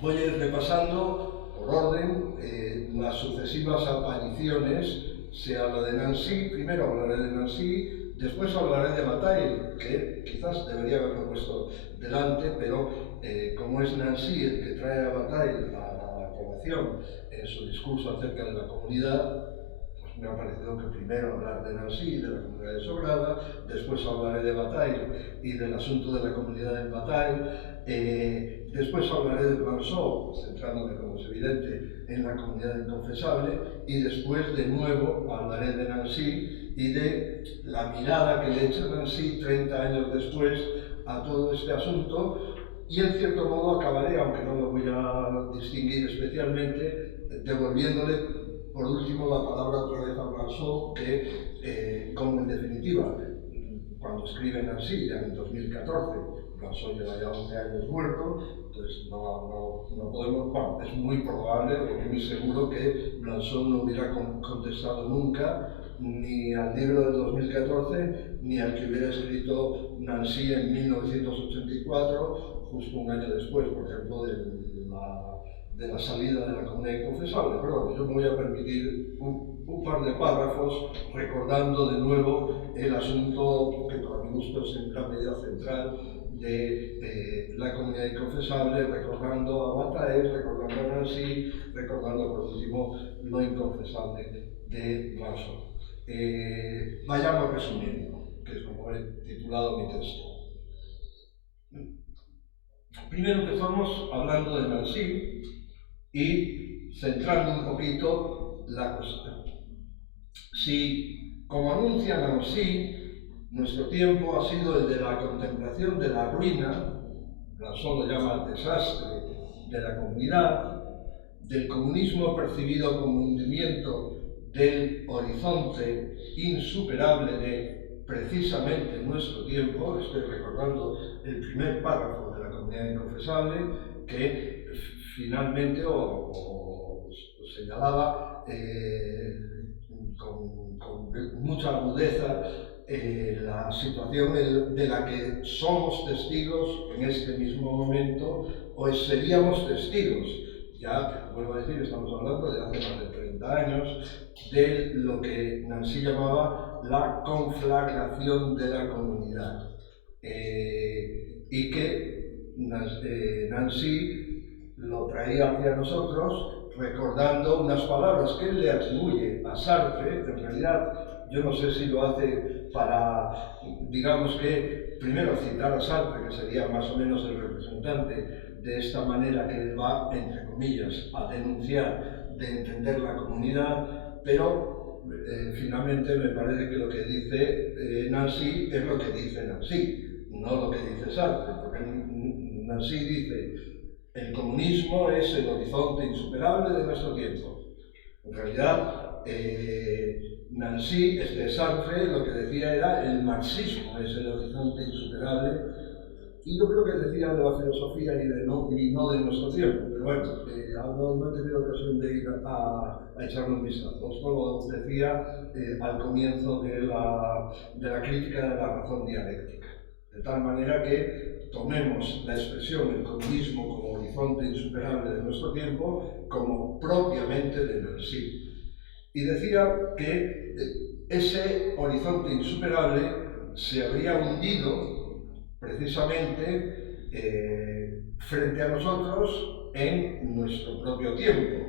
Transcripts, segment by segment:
Voy a ir repasando, por orden, las sucesivas apariciones. Se habla de Nancy, primero hablaré de Nancy, después hablaré de Bataille, que quizás debería haberlo puesto delante, pero como es Nancy el que trae a Bataille a la colación en su discurso acerca de la comunidad, pues me ha parecido que primero hablar de Nancy, de la comunidad de Sobrada, después hablaré de Bataille y del asunto de la comunidad en Bataille, después hablaré de Blanchot, centrándome, como es evidente, en la comunidad inconfesable, y después de nuevo hablaré de Nancy y de la mirada que le echa Nancy 30 años después a todo este asunto, y en cierto modo acabaré, aunque no lo voy a distinguir especialmente, devolviéndole por último la palabra otra vez a Blanchot, que como en definitiva, cuando escribe Nancy, ya en 2014, Blanchot lleva ya 11 años muerto, entonces no podemos, bueno, es muy probable, o muy seguro, que Blanchot no hubiera contestado nunca ni al libro del 2014, ni al que hubiera escrito Nancy en 1984, justo un año después, por ejemplo, de la salida de la comunidad inconfesable. Pero bueno, yo me voy a permitir un par de párrafos recordando de nuevo el asunto que para mi gusto es en gran medida central de la comunidad inconfesable, recordando a Bataille, recordando a Nancy, recordando por último lo inconfesable de Blanchot. Vayamos resumiendo, que es como he titulado mi texto. Primero empezamos hablando de Nancy y centrando un poquito la cuestión. Si, como anuncia Nancy, nuestro tiempo ha sido el de la contemplación de la ruina, Blanchot lo llama desastre de la comunidad, del comunismo percibido como hundimiento del horizonte insuperable de precisamente nuestro tiempo, estoy recordando el primer párrafo de la comunidad inconfesable, que finalmente señalaba con mucha agudeza la situación de la que somos testigos en este mismo momento, o seríamos testigos. Ya, vuelvo a decir, estamos hablando de hace más de 30 años, de lo que Nancy llamaba la conflagración de la comunidad. Y que Nancy lo traía hacia nosotros recordando unas palabras que él le atribuye a Sartre. En realidad, yo no sé si lo hace para, digamos que, primero citar a Sartre, que sería más o menos el representante de esta manera que él va, entre comillas, a denunciar de entender la comunidad, pero finalmente me parece que lo que dice Nancy es lo que dice Nancy, no lo que dice Sartre, porque Nancy dice: el comunismo es el horizonte insuperable de nuestro tiempo. En realidad, Nancy, Sartre, lo que decía era el marxismo es el horizonte insuperable, y yo creo que decía de la filosofía y no de nuestro tiempo. Pero bueno, no he tenido ocasión de ir a echarle un vistazo. Esto lo decía al comienzo de la crítica de la razón dialéctica. De tal manera que tomemos la expresión el comunismo como horizonte insuperable de nuestro tiempo como propiamente de Nancy. Y decía que ese horizonte insuperable se habría hundido precisamente frente a nosotros en nuestro propio tiempo.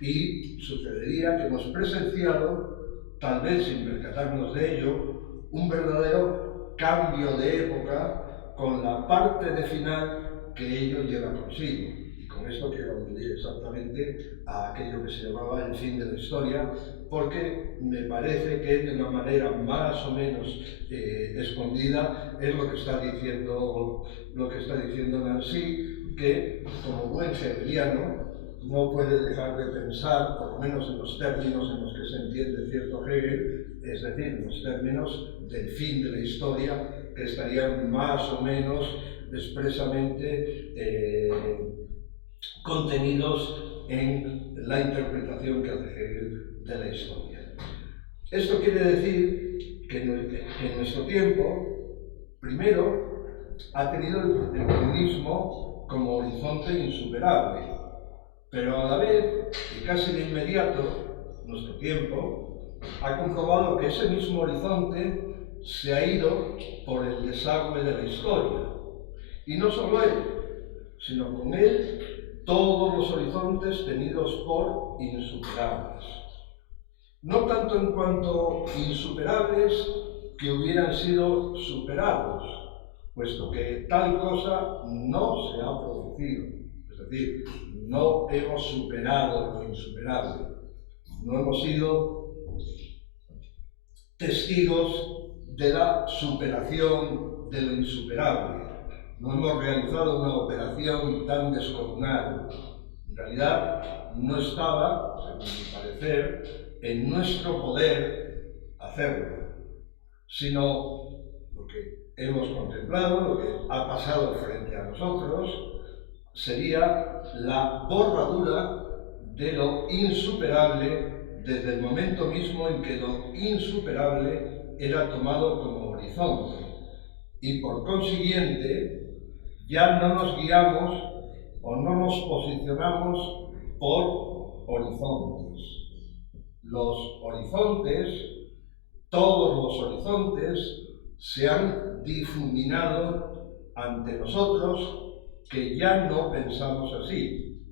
Y sucedería que hemos presenciado, tal vez sin percatarnos de ello, un verdadero cambio de época con la parte de final que ello lleva consigo. Y con esto quiero aludir exactamente a aquello que se llamaba el fin de la historia, porque me parece que de una manera más o menos escondida es lo que está diciendo Nancy, que como buen hegeliano no puede dejar de pensar, por lo menos en los términos en los que se entiende cierto Hegel, es decir, en los términos del fin de la historia, que estarían más o menos expresamente contenidos en la interpretación que hace Hegel de la historia. Esto quiere decir que en nuestro tiempo, primero, ha tenido el comunismo como horizonte insuperable, pero a la vez, y casi de inmediato, nuestro tiempo ha comprobado que ese mismo horizonte se ha ido por el desagüe de la historia. Y no solo él, sino con él todos los horizontes tenidos por insuperables. No tanto en cuanto insuperables que hubieran sido superados, puesto que tal cosa no se ha producido. Es decir, no hemos superado lo insuperable. No hemos sido testigos de la superación de lo insuperable. No hemos realizado una operación tan descomunal. En realidad, no estaba, según mi parecer, en nuestro poder hacerlo, sino lo que hemos contemplado, lo que ha pasado frente a nosotros, sería la borradura de lo insuperable desde el momento mismo en que lo insuperable era tomado como horizonte. Y por consiguiente, ya no nos guiamos o no nos posicionamos por horizontes. Los horizontes, todos los horizontes, se han difuminado ante nosotros, que ya no pensamos así.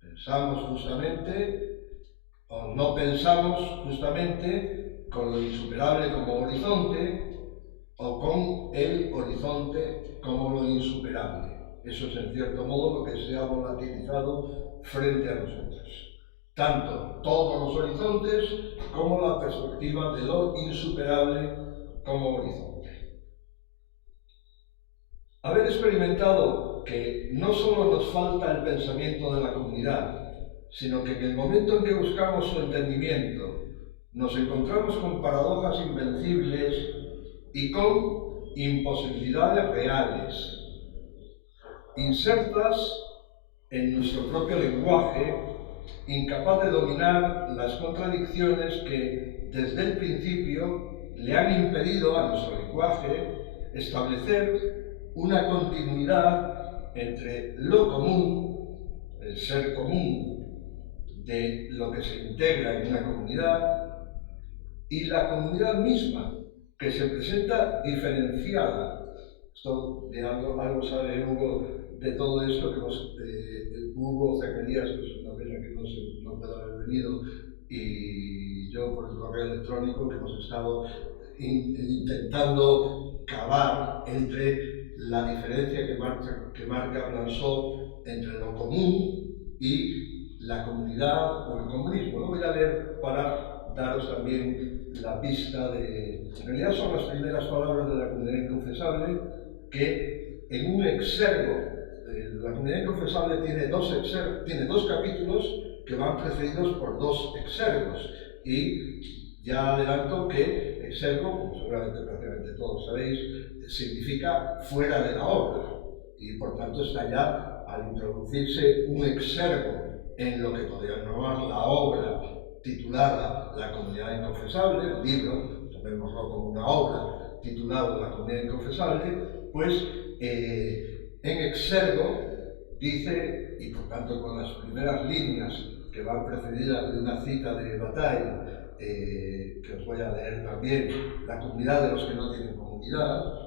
Pensamos justamente, o no pensamos justamente, con lo insuperable como horizonte, o con el horizonte como lo insuperable. Eso es en cierto modo lo que se ha volatilizado frente a nosotros. Tanto todos los horizontes como la perspectiva de lo insuperable como horizonte. Haber experimentado que no solo nos falta el pensamiento de la comunidad, sino que en el momento en que buscamos su entendimiento nos encontramos con paradojas invencibles y con imposibilidades reales, insertas en nuestro propio lenguaje, incapaz de dominar las contradicciones que desde el principio le han impedido a nuestro lenguaje establecer una continuidad entre lo común, el ser común de lo que se integra en una comunidad, y la comunidad misma, que se presenta diferenciada. Esto de algo sabe Hugo de todo esto, que Hugo Zacarías, que es una pena que no pueda haber venido, y yo por el correo electrónico, que hemos estado intentando cavar entre la diferencia que marca Blanchot entre lo común y la comunidad o el comunismo. Lo voy a leer para daros también la pista de... En realidad son las primeras palabras de la comunidad inconfesable, que en un exergo, la comunidad inconfesable tiene dos capítulos que van precedidos por dos exergos, y ya adelanto que exergo, como seguramente prácticamente todos sabéis, significa fuera de la obra, y por tanto está ya, al introducirse un exergo en lo que podríamos llamar la obra titulada La Comunidad Inconfesable, el libro, tomémoslo como una obra titulada La Comunidad Inconfesable, pues en exergo dice, y por tanto con las primeras líneas que van precedidas de una cita de Bataille, que os voy a leer también, la comunidad de los que no tienen comunidad,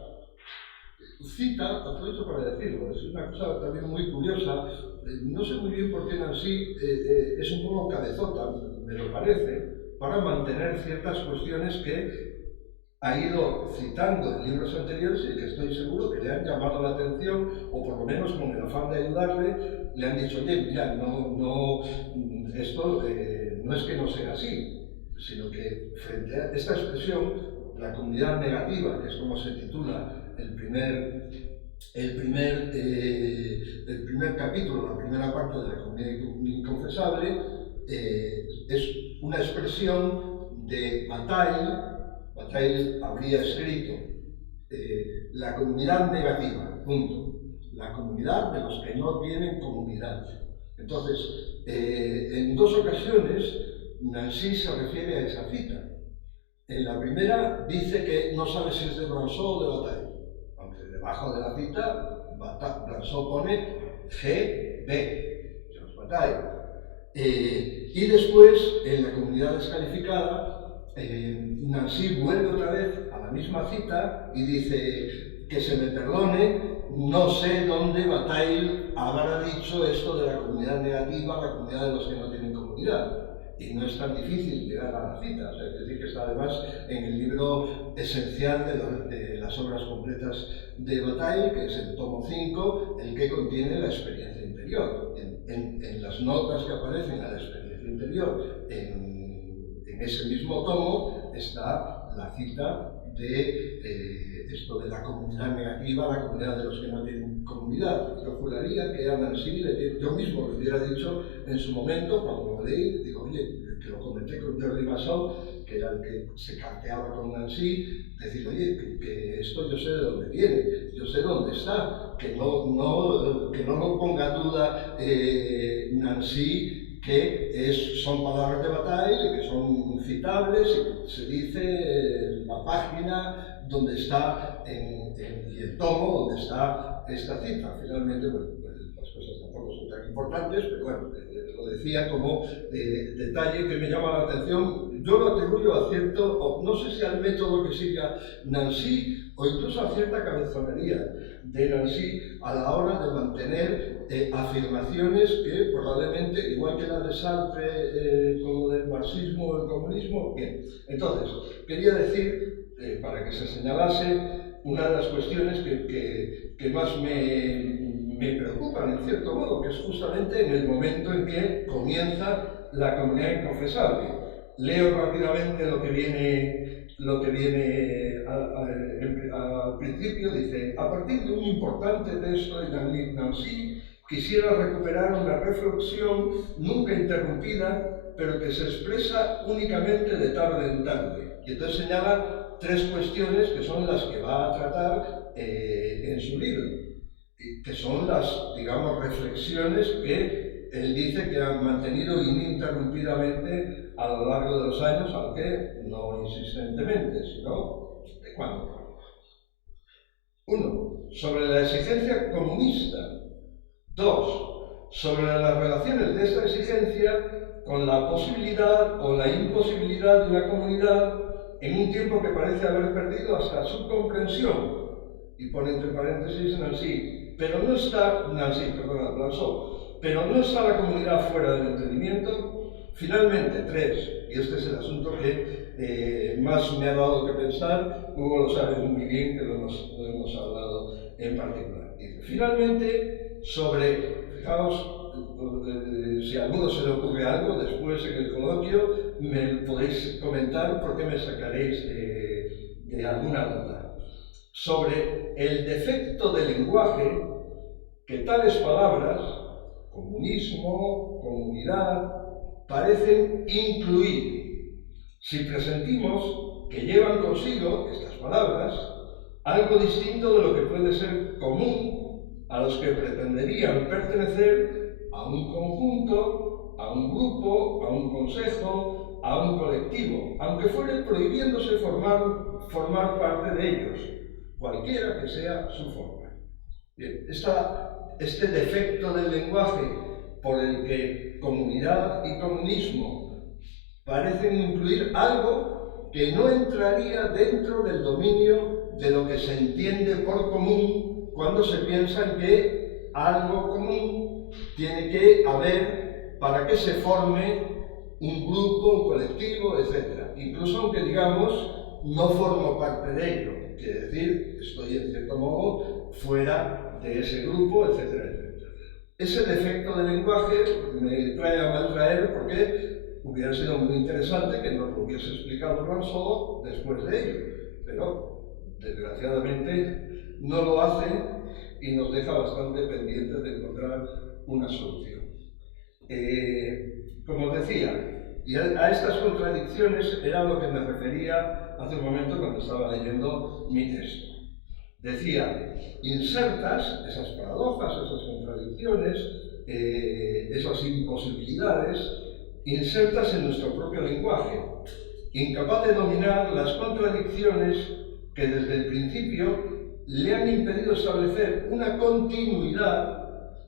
cita, aprovecho para decirlo, es una cosa también muy curiosa, no sé muy bien por qué Nancy es un poco cabezota, me lo parece, para mantener ciertas cuestiones que ha ido citando en libros anteriores y que estoy seguro que le han llamado la atención, o por lo menos con el afán de ayudarle, le han dicho, oye, mira, esto no es que no sea así, sino que frente a esta expresión, la comunidad negativa, que es como se titula el primer capítulo, la primera parte de la comunidad inconfesable, es una expresión de Bataille. Bataille habría escrito la comunidad negativa, punto. La comunidad de los que no tienen comunidad. Entonces, en dos ocasiones, Nancy se refiere a esa cita. En la primera dice que no sabe si es de Blanchot o de Bataille, aunque debajo de la cita Blanchot pone GB, Georges Bataille. Y después, en la comunidad descalificada, Nancy vuelve otra vez a la misma cita y dice que se me perdone, no sé dónde Bataille habrá dicho esto de la comunidad negativa, la comunidad de los que no tienen comunidad. Y no es tan difícil llegar a la cita, o sea, es decir, que está además en el libro esencial de las obras completas de Bataille, que es el tomo 5, el que contiene la experiencia interior. En las notas que aparecen a la experiencia interior, en ese mismo tomo, está la cita de esto de la comunidad negativa, la comunidad de los que no tienen comunidad. Yo juraría que a Nancy, yo mismo le hubiera dicho en su momento, cuando lo leí, digo, oye, que lo comenté con Jordi Massot, que era el que se carteaba con Nancy, decir, oye, que esto yo sé de dónde viene, yo sé dónde está, que no lo ponga en duda Nancy, que son palabras de Bataille y que son citables, y se dice la página donde está y el tomo donde está esta cita. Finalmente, bueno, pues las cosas tampoco son tan importantes, pero bueno, lo decía como detalle que me llama la atención. Yo lo atribuyo a cierto, no sé si al método que siga Nancy, o incluso a cierta cabezonería de Nancy a la hora de mantener afirmaciones que probablemente, igual que la de Sartre con lo del marxismo o el comunismo, bien. Entonces, quería decir, para que se señalase, una de las cuestiones que más me preocupan, en cierto modo, que es justamente en el momento en que comienza la comunidad inconfesable. Leo rápidamente lo que viene al principio. Dice: a partir de un importante texto de Nancy, quisiera recuperar una reflexión nunca interrumpida, pero que se expresa únicamente de tarde en tarde. Y entonces señala tres cuestiones que son las que va a tratar en su libro, que son las, digamos, reflexiones que él dice que han mantenido ininterrumpidamente a lo largo de los años, aunque no insistentemente, sino de cuando. 1. Sobre la exigencia comunista. 2. Sobre las relaciones de esta exigencia con la posibilidad o la imposibilidad de una comunidad en un tiempo que parece haber perdido hasta su comprensión. Y pone entre paréntesis Nancy, pero no está Blanchot, pero no está la comunidad fuera del entendimiento. Finalmente, 3, y este es el asunto que más me ha dado que pensar, Hugo lo sabe muy bien, que lo hemos hablado en particular. Dice, finalmente, fijaos, si a alguno se le ocurre algo, después en el coloquio me podéis comentar por qué me sacaréis de alguna duda. Sobre el defecto del lenguaje que tales palabras, comunismo, comunidad, parecen incluir, si presentimos que llevan consigo estas palabras algo distinto de lo que puede ser común a los que pretenderían pertenecer a un conjunto, a un grupo, a un consejo, a un colectivo, aunque fuere prohibiéndose formar parte de ellos, cualquiera que sea su forma. Bien, este defecto del lenguaje por el que comunidad y comunismo parecen incluir algo que no entraría dentro del dominio de lo que se entiende por común cuando se piensa en que algo común tiene que haber para que se forme un grupo, un colectivo, etc. Incluso aunque digamos no formo parte de ello, quiere decir, estoy en cierto modo fuera de ese grupo, etcétera, etcétera. Ese defecto del lenguaje me trae a mal traer porque hubiera sido muy interesante que nos lo hubiese explicado Blanchot después de ello, pero desgraciadamente no lo hace y nos deja bastante pendientes de encontrar una solución. Como decía, y a estas contradicciones era a lo que me refería hace un momento cuando estaba leyendo mi texto. Decía, insertas esas paradojas, esas contradicciones, esas imposibilidades, insertas en nuestro propio lenguaje, incapaz de dominar las contradicciones que desde el principio le han impedido establecer una continuidad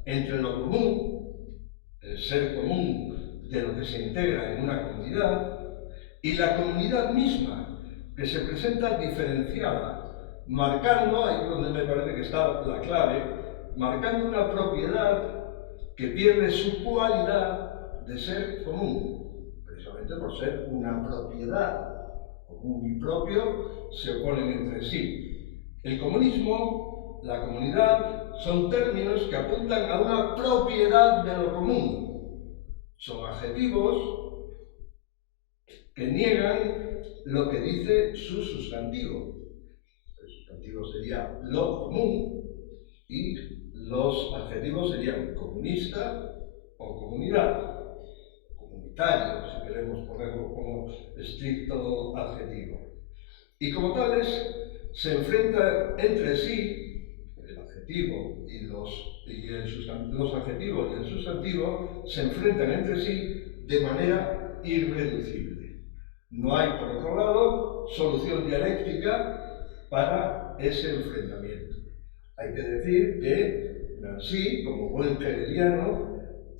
entre lo común, el ser común de lo que se integra en una comunidad, y la comunidad misma, que se presenta diferenciada, marcando, ahí es donde me parece que está la clave, marcando una propiedad que pierde su cualidad de ser común, precisamente por ser una propiedad. Común y propio se oponen entre sí. El comunismo, la comunidad, son términos que apuntan a una propiedad de lo común. Son adjetivos que niegan lo que dice su sustantivo. El sustantivo sería lo común y los adjetivos serían comunista o comunidad, comunitario, si queremos ponerlo como estricto adjetivo. Y como tales, se enfrentan entre sí, el adjetivo y los adjetivos y el sustantivo se enfrentan entre sí de manera irreducible. No hay, por otro lado, solución dialéctica para ese enfrentamiento. Hay que decir que Nancy, como buen hegeliano,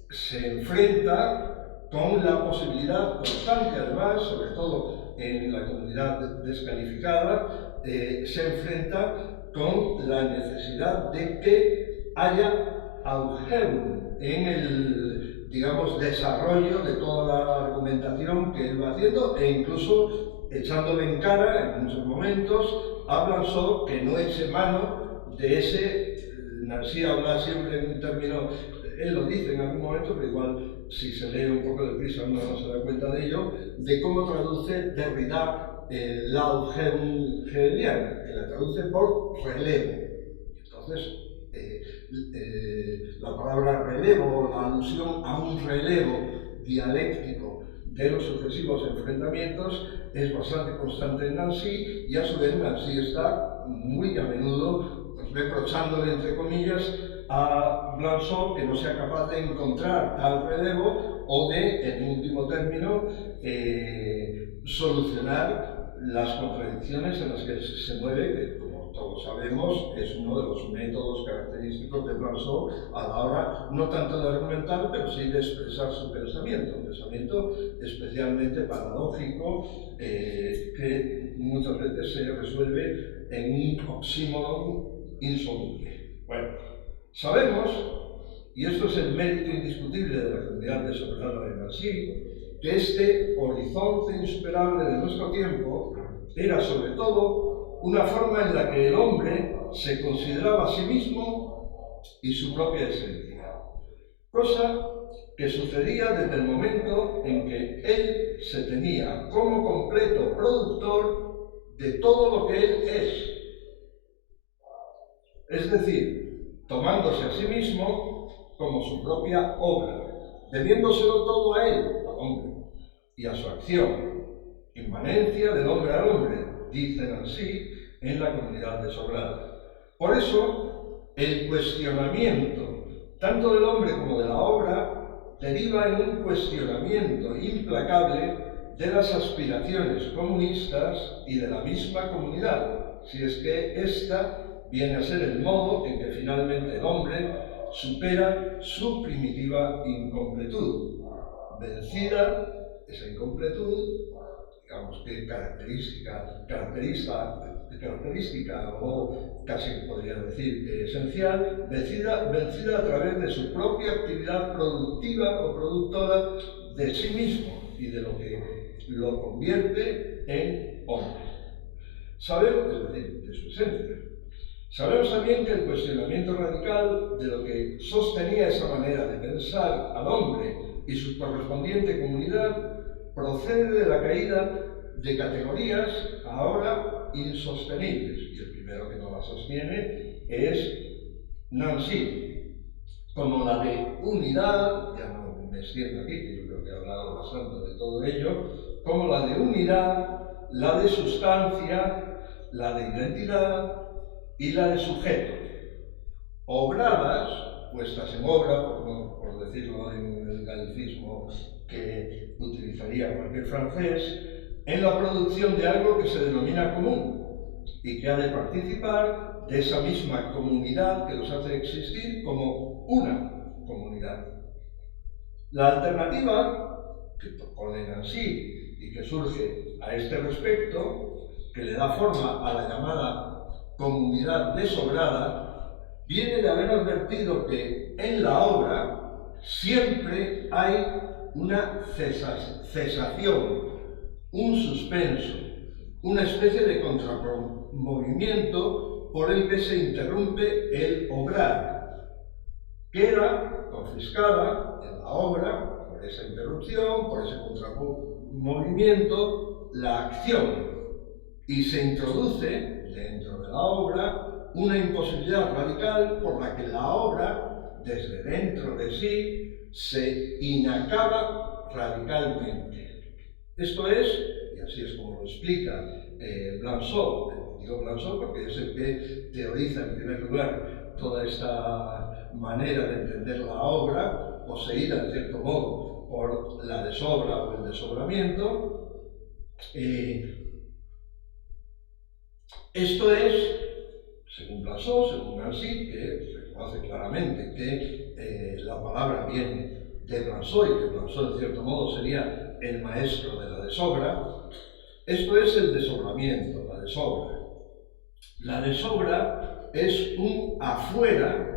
se enfrenta con la posibilidad constante, además, sobre todo en la comunidad descalificada, se enfrenta con la necesidad de que haya Aufhebung en el, digamos, desarrollo de toda la argumentación que él va haciendo, e incluso echándole en cara, en muchos momentos, a Blanchot que no eche mano de ese. Nancy habla siempre en un término, él lo dice en algún momento, pero igual si se lee un poco deprisa uno no se da cuenta de ello, de cómo traduce Derrida la Aufhebung hegeliana, que la traduce por relevo. Entonces, la palabra relevo, la alusión a un relevo dialéctico de los sucesivos enfrentamientos, es bastante constante en Nancy, y a su vez Nancy está muy a menudo reprochándole, entre comillas, a Blanchot que no sea capaz de encontrar tal relevo o de, en último término, solucionar las contradicciones en las que se mueve, que como todos sabemos es uno de los métodos característicos de Blanchot a la hora, no tanto de argumentar, pero sí de expresar su pensamiento, un pensamiento especialmente paradójico, que muchas veces se resuelve en un oxímoron insoluble. Bueno, sabemos, y esto es el mérito indiscutible de la comunidad desobrada de Nancy, que este horizonte insuperable de nuestro tiempo era sobre todo una forma en la que el hombre se consideraba a sí mismo y su propia esencia, cosa que sucedía desde el momento en que él se tenía como completo productor de todo lo que él es. Es decir, tomándose a sí mismo como su propia obra, debiéndoselo todo a él, al hombre, y a su acción, inmanencia del hombre al hombre, dicen así en la comunidad desobrada. Por eso, el cuestionamiento, tanto del hombre como de la obra, deriva en un cuestionamiento implacable de las aspiraciones comunistas y de la misma comunidad, si es que ésta viene a ser el modo en que finalmente el hombre supera su primitiva incompletud. Vencida esa incompletud, digamos que característica o casi podría decir esencial, vencida a través de su propia actividad productiva o productora de sí mismo y de lo que lo convierte en hombre. Sabemos, es decir, de su esencia. Sabemos también que el cuestionamiento radical de lo que sostenía esa manera de pensar al hombre y su correspondiente comunidad procede de la caída de categorías ahora insostenibles. Y el primero que no la sostiene es Nancy, como la de unidad, ya no me extiendo aquí, que yo creo que he hablado bastante de todo ello, como la de unidad, la de sustancia, la de identidad y la de sujeto, obradas, puestas en obra, por decirlo en el galicismo que utilizaría cualquier francés, en la producción de algo que se denomina común y que ha de participar de esa misma comunidad que los hace existir como una comunidad. La alternativa que propone Nancy y que surge a este respecto, que le da forma a la llamada comunidad desobrada, viene de haber advertido que en la obra siempre hay una cesación, un suspenso, una especie de contramovimiento por el que se interrumpe el obrar. Queda confiscada en la obra, por esa interrupción, por ese contramovimiento, la acción, y se introduce dentro de la obra una imposibilidad radical por la que la obra, desde dentro de sí, se inacaba radicalmente. Esto es, y así es como lo explica Blanchot, digo Blanchot porque es el que teoriza en primer lugar toda esta manera de entender la obra, poseída en cierto modo por la desobra o el desobramiento. Esto es, según Blanchot, según Nancy, que reconoce claramente que la palabra viene de Blanchot y que Blanchot en cierto modo sería el maestro de la desobra. Esto es el desobramiento, la desobra. La desobra es un afuera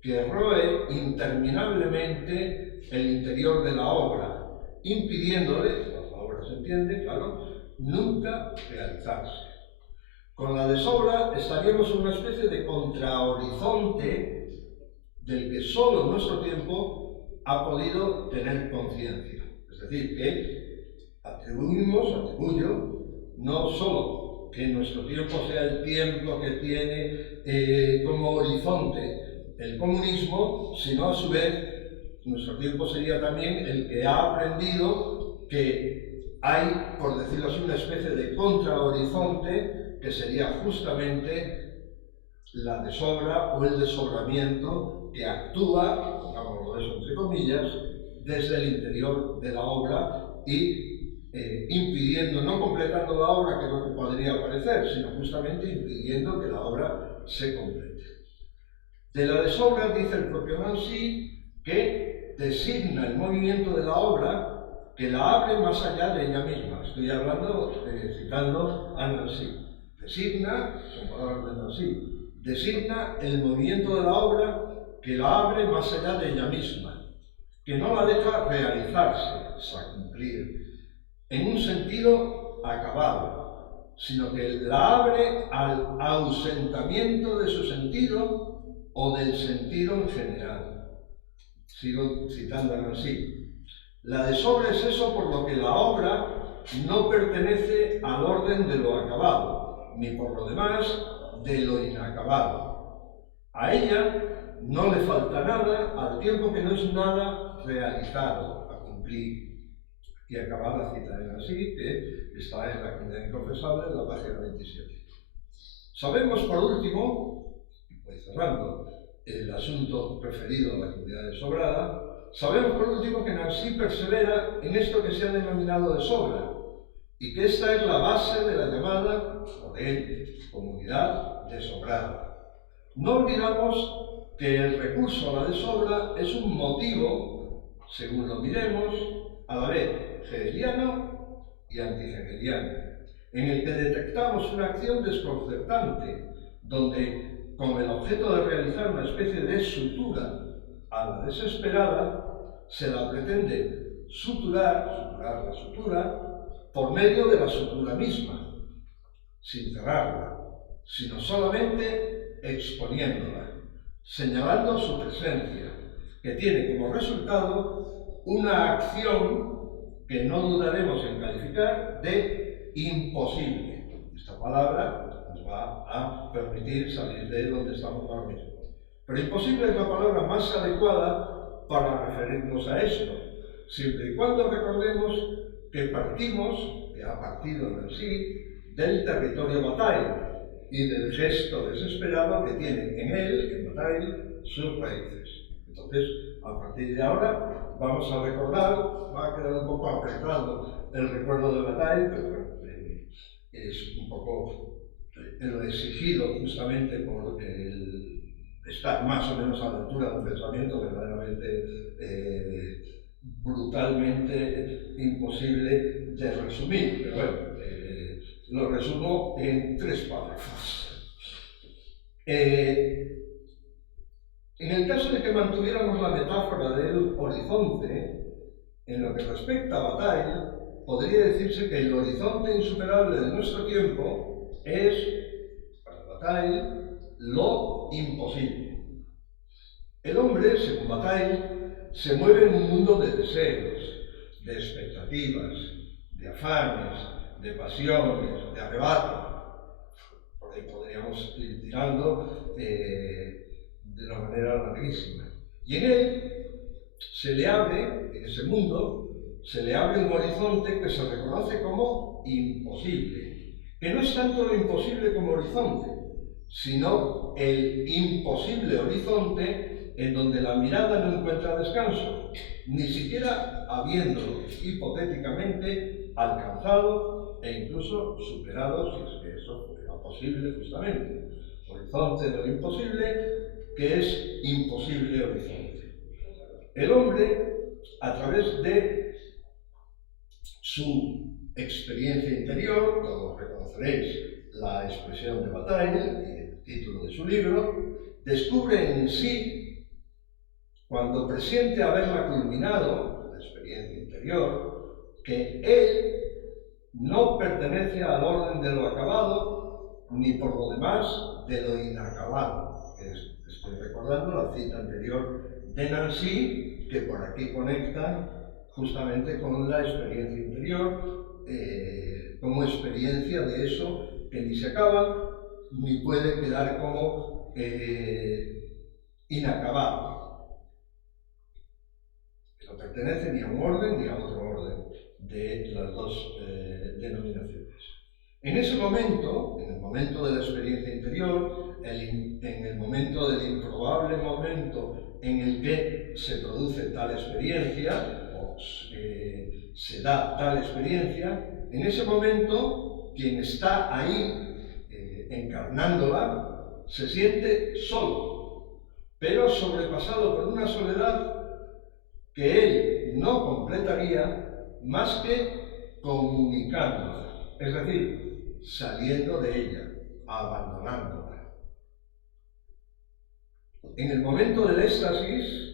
que roe interminablemente el interior de la obra, impidiéndole, la obra se entiende, claro, nunca realizarse. Con la desobra estaríamos en una especie de contrahorizonte del que solo nuestro tiempo ha podido tener conciencia. Es decir, que atribuyo, no solo que nuestro tiempo sea el tiempo que tiene como horizonte el comunismo, sino a su vez nuestro tiempo sería también el que ha aprendido que hay, por decirlo así, una especie de contrahorizonte que sería justamente la desobra o el desobramiento que actúa, pongámoslo eso entre comillas, desde el interior de la obra y impidiendo, no completando la obra, que es lo que podría parecer, sino justamente impidiendo que la obra se complete. De la desobra dice el propio Nancy que designa el movimiento de la obra que la abre más allá de ella misma. Estoy hablando, citando a Nancy. Designa, son palabras de Nancy, designa el movimiento de la obra que la abre más allá de ella misma, que no la deja realizarse, o sea, cumplir, en un sentido acabado, sino que la abre al ausentamiento de su sentido o del sentido en general. Sigo citando a Nancy. La desobra es eso por lo que la obra no pertenece al orden de lo acabado, ni por lo demás de lo inacabado. A ella no le falta nada al tiempo que no es nada realizado, a cumplir. Y acaba la cita de Nancy, que está en la Comunidad Inconfesable, en la página 27. Sabemos, por último, y voy cerrando el asunto referido a la comunidad desobrada, sabemos, por último, que Nancy persevera en esto que se ha denominado desobra, y que esta es la base de la llamada, por él, comunidad desobrada. No olvidamos que el recurso a la desobra es un motivo, según lo miremos, a la vez hegeliano y antihegeliano, en el que detectamos una acción desconcertante, donde, con el objeto de realizar una especie de sutura a la desesperada, se la pretende suturar la sutura, por medio de la sutura misma, sin cerrarla, sino solamente exponiéndola, señalando su presencia, que tiene como resultado una acción que no dudaremos en calificar de imposible. Esta palabra nos va a permitir salir de donde estamos ahora mismo. Pero imposible es la palabra más adecuada para referirnos a esto, siempre y cuando recordemos que partimos, que ha partido en sí, del territorio Bataille y del gesto desesperado que tiene en él, en Bataille, sus raíces. Entonces, a partir de ahora, vamos a recordar, va a quedar un poco apretado el recuerdo de Bataille, pero bueno, es un poco lo exigido justamente por el estar más o menos a la altura de un pensamiento verdaderamente brutalmente imposible de resumir, pero bueno, lo resumo en 3 párrafos. En el caso de que mantuviéramos la metáfora del horizonte, en lo que respecta a Bataille, podría decirse que el horizonte insuperable de nuestro tiempo es, para Bataille, lo imposible. El hombre, según Bataille, se mueve en un mundo de deseos, de expectativas, de afanes, de pasiones, de arrebato. Por ahí podríamos ir tirando de una manera larguísima. Y en él se le abre, en ese mundo, se le abre un horizonte que se reconoce como imposible, que no es tanto lo imposible como horizonte, sino el imposible horizonte en donde la mirada no encuentra descanso, ni siquiera habiéndolo hipotéticamente alcanzado e incluso superado, si es que eso era posible justamente. Horizonte de lo imposible, que es imposible horizonte. El hombre, a través de su experiencia interior, todos reconoceréis la expresión de Bataille y el título de su libro, descubre en sí, cuando presiente haberla culminado, la experiencia interior, que él no pertenece al orden de lo acabado, ni por lo demás de lo inacabado. Estoy recordando la cita anterior de Nancy, que por aquí conecta justamente con la experiencia interior, como experiencia de eso que ni se acaba, ni puede quedar como inacabado. Que no pertenece ni a un orden ni a otro orden de las dos denominaciones. En ese momento, en el momento de la experiencia interior, en el momento del improbable momento en el que se produce tal experiencia, o se da tal experiencia, en ese momento, quien está ahí encarnándola, se siente solo, pero sobrepasado por una soledad que él no completaría más que comunicándola, es decir, saliendo de ella, abandonándola. En el momento del éxtasis,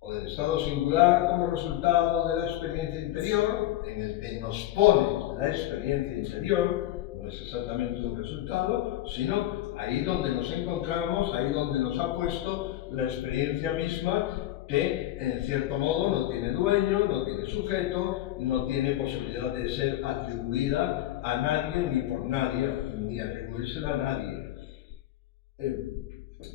o del estado singular como resultado de la experiencia interior, en el que nos pone la experiencia interior, no es exactamente un resultado, sino ahí donde nos encontramos, ahí donde nos ha puesto la experiencia misma, que en cierto modo no tiene dueño, no tiene sujeto, no tiene posibilidad de ser atribuida a nadie ni por nadie, ni atribuírsela a nadie.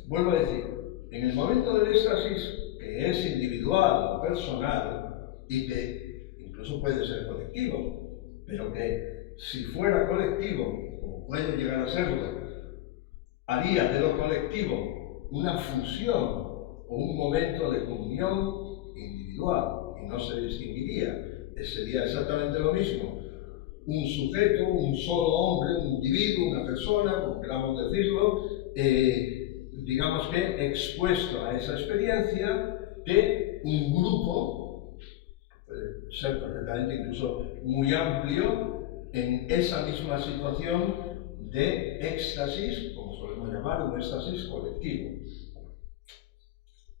Vuelvo a decir, en el momento del éxtasis, que es individual o personal, y que incluso puede ser colectivo, pero que si fuera colectivo, como puede llegar a serlo, haría de lo colectivo una fusión o un momento de comunión individual, y no se distinguiría, sería exactamente lo mismo, un sujeto, un solo hombre, un individuo, una persona, como queramos decirlo, digamos que expuesto a esa experiencia, que un grupo, puede ser perfectamente incluso muy amplio, en esa misma situación de éxtasis, como solemos llamar un éxtasis colectivo.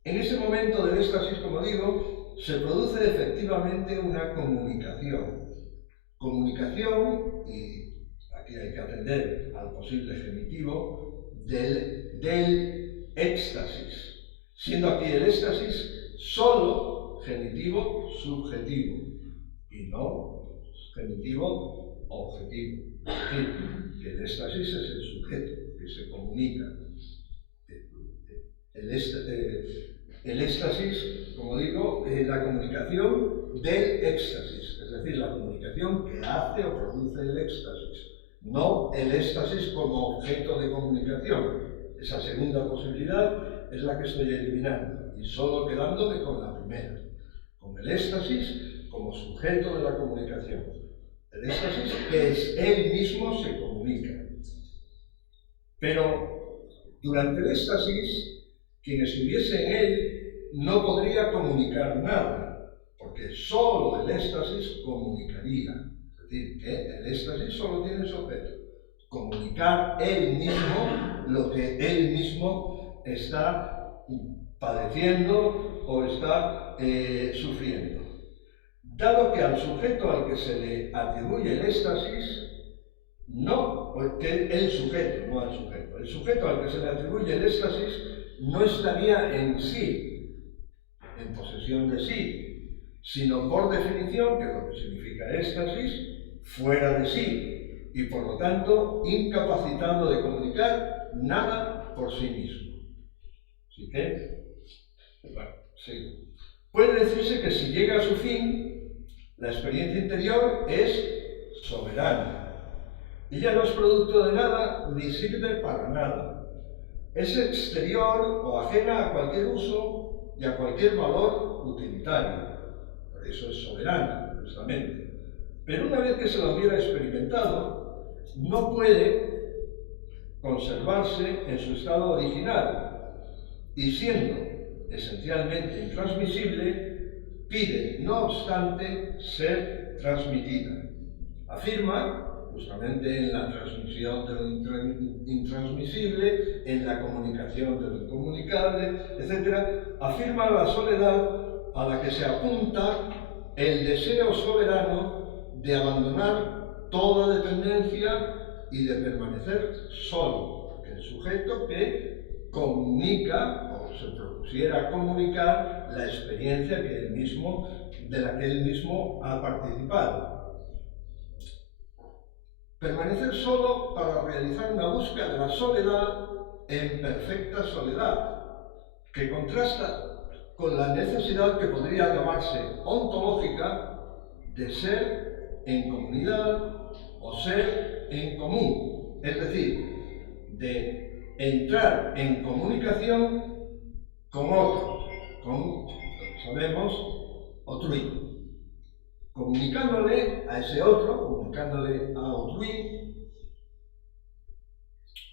En ese momento del éxtasis, como digo, se produce efectivamente una comunicación. Comunicación, y aquí hay que atender al posible genitivo, del éxtasis, siendo aquí el éxtasis solo genitivo subjetivo y no genitivo objetivo. Es decir, que el éxtasis es el sujeto que se comunica. El éxtasis, como digo, es la comunicación del éxtasis, es decir, la comunicación que hace o produce el éxtasis, no el éxtasis como objeto de comunicación. Esa segunda posibilidad es la que estoy eliminando y solo quedándome con la primera, con el éxtasis como sujeto de la comunicación. El éxtasis que es él mismo se comunica. Pero durante el éxtasis, quien estuviese en él no podría comunicar nada, porque solo el éxtasis comunicaría. Es decir, que el éxtasis solo tiene su objeto: comunicar él mismo lo que él mismo está padeciendo o está sufriendo. Dado que al sujeto al que se le atribuye el éxtasis, no, porque el sujeto, no al sujeto, el sujeto al que se le atribuye el éxtasis no estaría en sí, en posesión de sí, sino por definición, que es lo que significa éxtasis, fuera de sí, y por lo tanto incapacitado de comunicar nada por sí mismo. Así que, bueno, sí. Puede decirse que si llega a su fin, la experiencia interior es soberana. Ella no es producto de nada ni sirve para nada. Es exterior o ajena a cualquier uso y a cualquier valor utilitario. Por eso es soberana, justamente. Pero una vez que se lo hubiera experimentado, no puede conservarse en su estado original, y siendo esencialmente intransmisible, pide, no obstante, ser transmitida. Afirma, justamente en la transmisión de lo intransmisible, en la comunicación de lo incomunicable, etc., afirma la soledad a la que se apunta el deseo soberano de abandonar toda dependencia y de permanecer solo, el sujeto que comunica o se propusiera comunicar la experiencia que él mismo, de la que él mismo ha participado. Permanecer solo para realizar una búsqueda de la soledad en perfecta soledad, que contrasta con la necesidad que podría llamarse ontológica de ser en comunidad o ser en común, es decir, de entrar en comunicación con otro, con, lo que sabemos, otruí. Comunicándole a ese otro, comunicándole a otruí,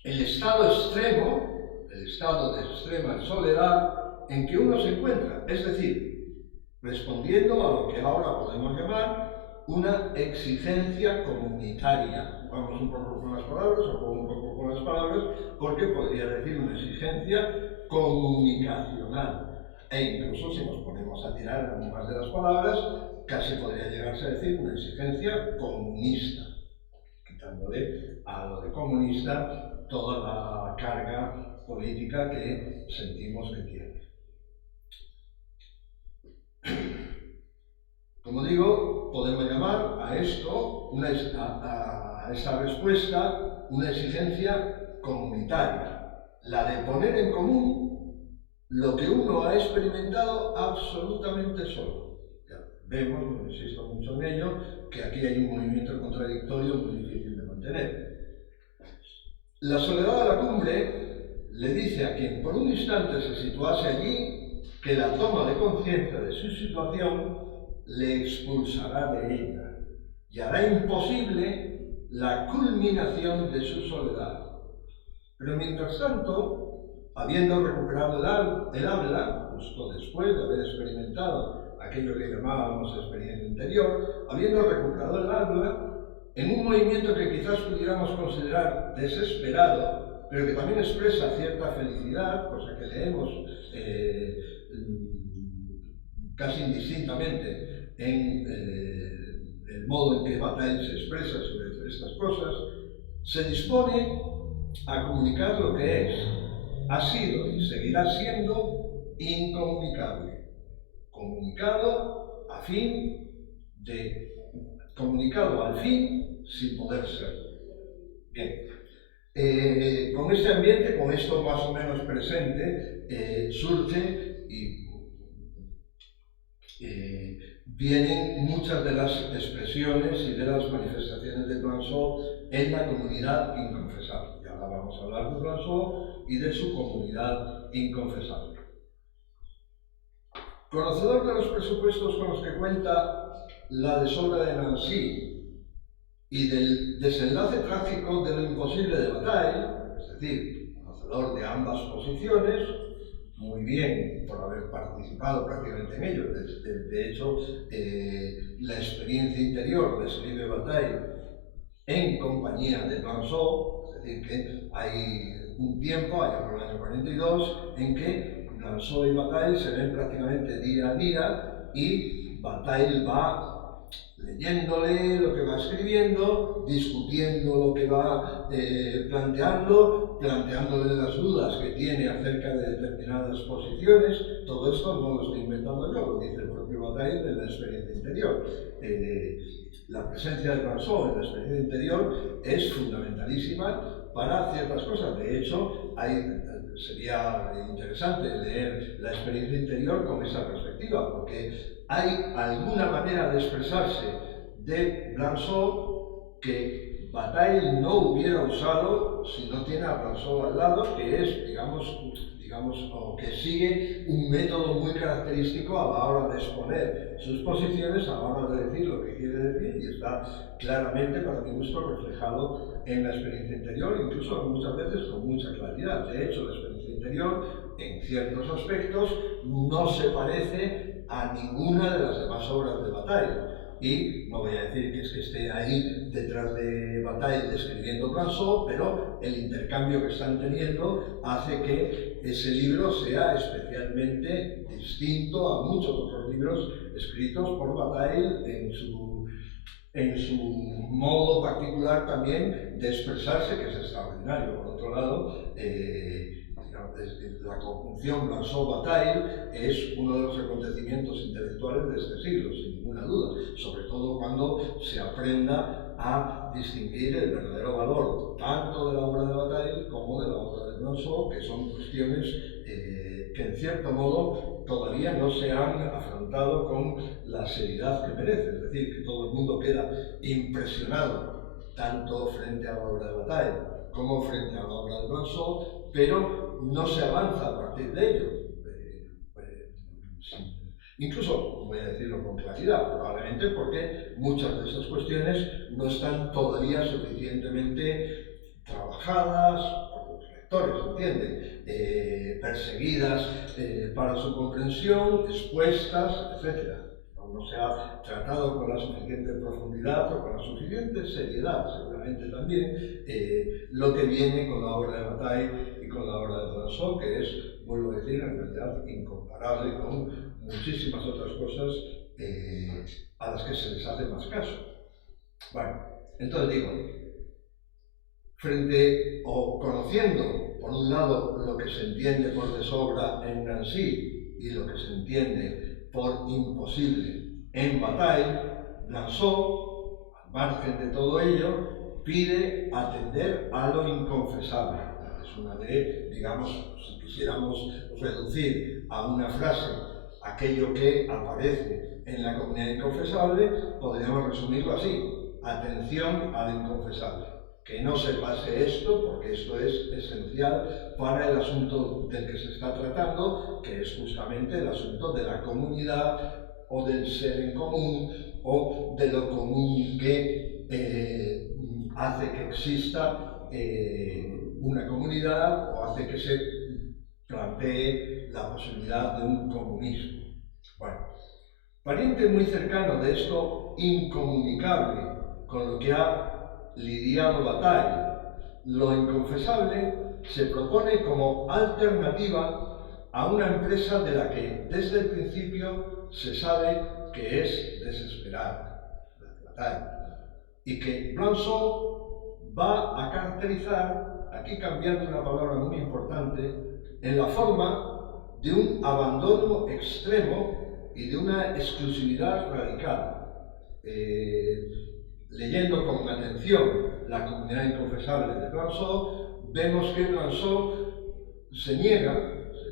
el estado extremo, el estado de extrema soledad en que uno se encuentra, es decir, respondiendo a lo que ahora podemos llamar una exigencia comunitaria. Vamos un poco con las palabras, o juego un poco con las palabras, porque podría decir una exigencia comunicacional. E incluso si nos ponemos a tirar aún más de las palabras, casi podría llegarse a decir una exigencia comunista, quitándole a lo de comunista toda la carga política que sentimos que tiene. Como digo, podemos llamar a esto, a esta respuesta, una exigencia comunitaria, la de poner en común lo que uno ha experimentado absolutamente solo. Vemos, no insisto mucho en ello, que aquí hay un movimiento contradictorio muy difícil de mantener. La soledad de la cumbre le dice a quien por un instante se situase allí que la toma de conciencia de su situación le expulsará de ella y hará imposible la culminación de su soledad. Pero mientras tanto, habiendo recuperado el habla, justo después de haber experimentado aquello que llamábamos experiencia interior, habiendo recuperado el habla, en un movimiento que quizás pudiéramos considerar desesperado, pero que también expresa cierta felicidad, cosa que leemos casi indistintamente en el modo en que Bataille se expresa sobre estas cosas, se dispone a comunicar lo que es, ha sido y seguirá siendo incomunicable. Comunicado al fin sin poder ser. Bien, con este ambiente, con esto más o menos presente, surge y vienen muchas de las expresiones y de las manifestaciones de Clemenceau en la comunidad inconfesable. Y ahora vamos a hablar de Clemenceau y de su comunidad inconfesable. Conocedor de los presupuestos con los que cuenta la deshonra de Nancy y del desenlace trágico de lo imposible de Bataille, es es decir, conocedor de ambas posiciones, muy bien por haber participado prácticamente en ello. De hecho, la experiencia interior describe Bataille en compañía de Blanchot, es decir, que hay un tiempo, allá por el año 42, en que Blanchot y Bataille se ven prácticamente día a día y Bataille va leyéndole lo que va escribiendo, discutiendo lo que va planteándole las dudas que tiene acerca de determinadas posiciones. Todo esto no lo estoy inventando yo, lo dice el propio Bataille en la experiencia interior. La presencia de Blanchot en la experiencia interior es fundamentalísima para ciertas cosas. De hecho, sería interesante leer la experiencia interior con esa perspectiva, porque hay alguna manera de expresarse de Blanchot que Bataille no hubiera usado si no tiene a Blanchot al lado, que es, digamos, o que sigue un método muy característico a la hora de exponer sus posiciones, a la hora de decir lo que quiere decir, y está claramente, para mi gusto, reflejado en la experiencia interior, incluso muchas veces con mucha claridad. De hecho, la experiencia interior, en ciertos aspectos, no se parece a ninguna de las demás obras de Bataille. Y no voy a decir que es que esté ahí detrás de Bataille describiendo Blanchot, pero el intercambio que están teniendo hace que ese libro sea especialmente distinto a muchos otros libros escritos por Bataille en su modo particular también de expresarse, que es extraordinario. Por otro lado, la conjunción Blanchot-Bataille es uno de los acontecimientos intelectuales de este siglo, sin ninguna duda, sobre todo cuando se aprenda a distinguir el verdadero valor tanto de la obra de Bataille como de la obra de Blanchot, que son cuestiones que en cierto modo todavía no se han afrontado con la seriedad que merece. Es decir, que todo el mundo queda impresionado tanto frente a la obra de Bataille como frente a la obra de Blanchot, pero no se avanza a partir de ello. Incluso, voy a decirlo con claridad, probablemente porque muchas de esas cuestiones no están todavía suficientemente trabajadas por los lectores, ¿entiende? Perseguidas para su comprensión, expuestas, etc. No se ha tratado con la suficiente profundidad o con la suficiente seriedad, seguramente también, lo que viene con la obra de Bataille y con la obra de Blanchot, que es, vuelvo a decir, en realidad incomparable con muchísimas otras cosas a las que se les hace más caso. Bueno, entonces digo, frente o conociendo, por un lado, lo que se entiende por de sobra en Nancy y lo que se entiende por imposible en Bataille, Blanchot, al margen de todo ello, pide atender a lo inconfesable. Es una de, digamos, si quisiéramos reducir a una frase aquello que aparece en la comunidad inconfesable, podríamos resumirlo así: atención a lo inconfesable. Que no se pase esto, porque esto es esencial para el asunto del que se está tratando, que es justamente el asunto de la comunidad o del ser en común o de lo común que hace que exista una comunidad o hace que se plantee la posibilidad de un comunismo. Bueno, pariente muy cercano de esto incomunicable con lo que ha lidiado Bataille, lo inconfesable se propone como alternativa a una empresa de la que desde el principio se sabe que es desesperada, la de Bataille, y que Blanchot va a caracterizar, aquí cambiando una palabra muy importante, en la forma de un abandono extremo y de una exclusividad radical. Leyendo con atención la comunidad inconfesable de Blanchot, vemos que Blanchot se niega,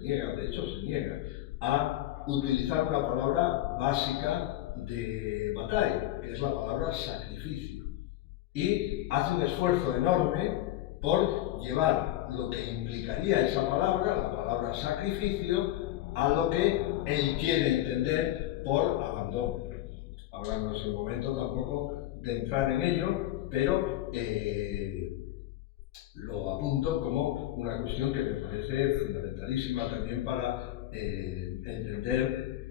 de hecho se niega, a utilizar una palabra básica de Bataille, que es la palabra sacrificio, y hace un esfuerzo enorme por llevar lo que implicaría esa palabra, la palabra sacrificio, a lo que él quiere entender por abandono. Ahora no es el momento tampoco de entrar en ello, pero lo apunto como una cuestión que me parece fundamentalísima también para entender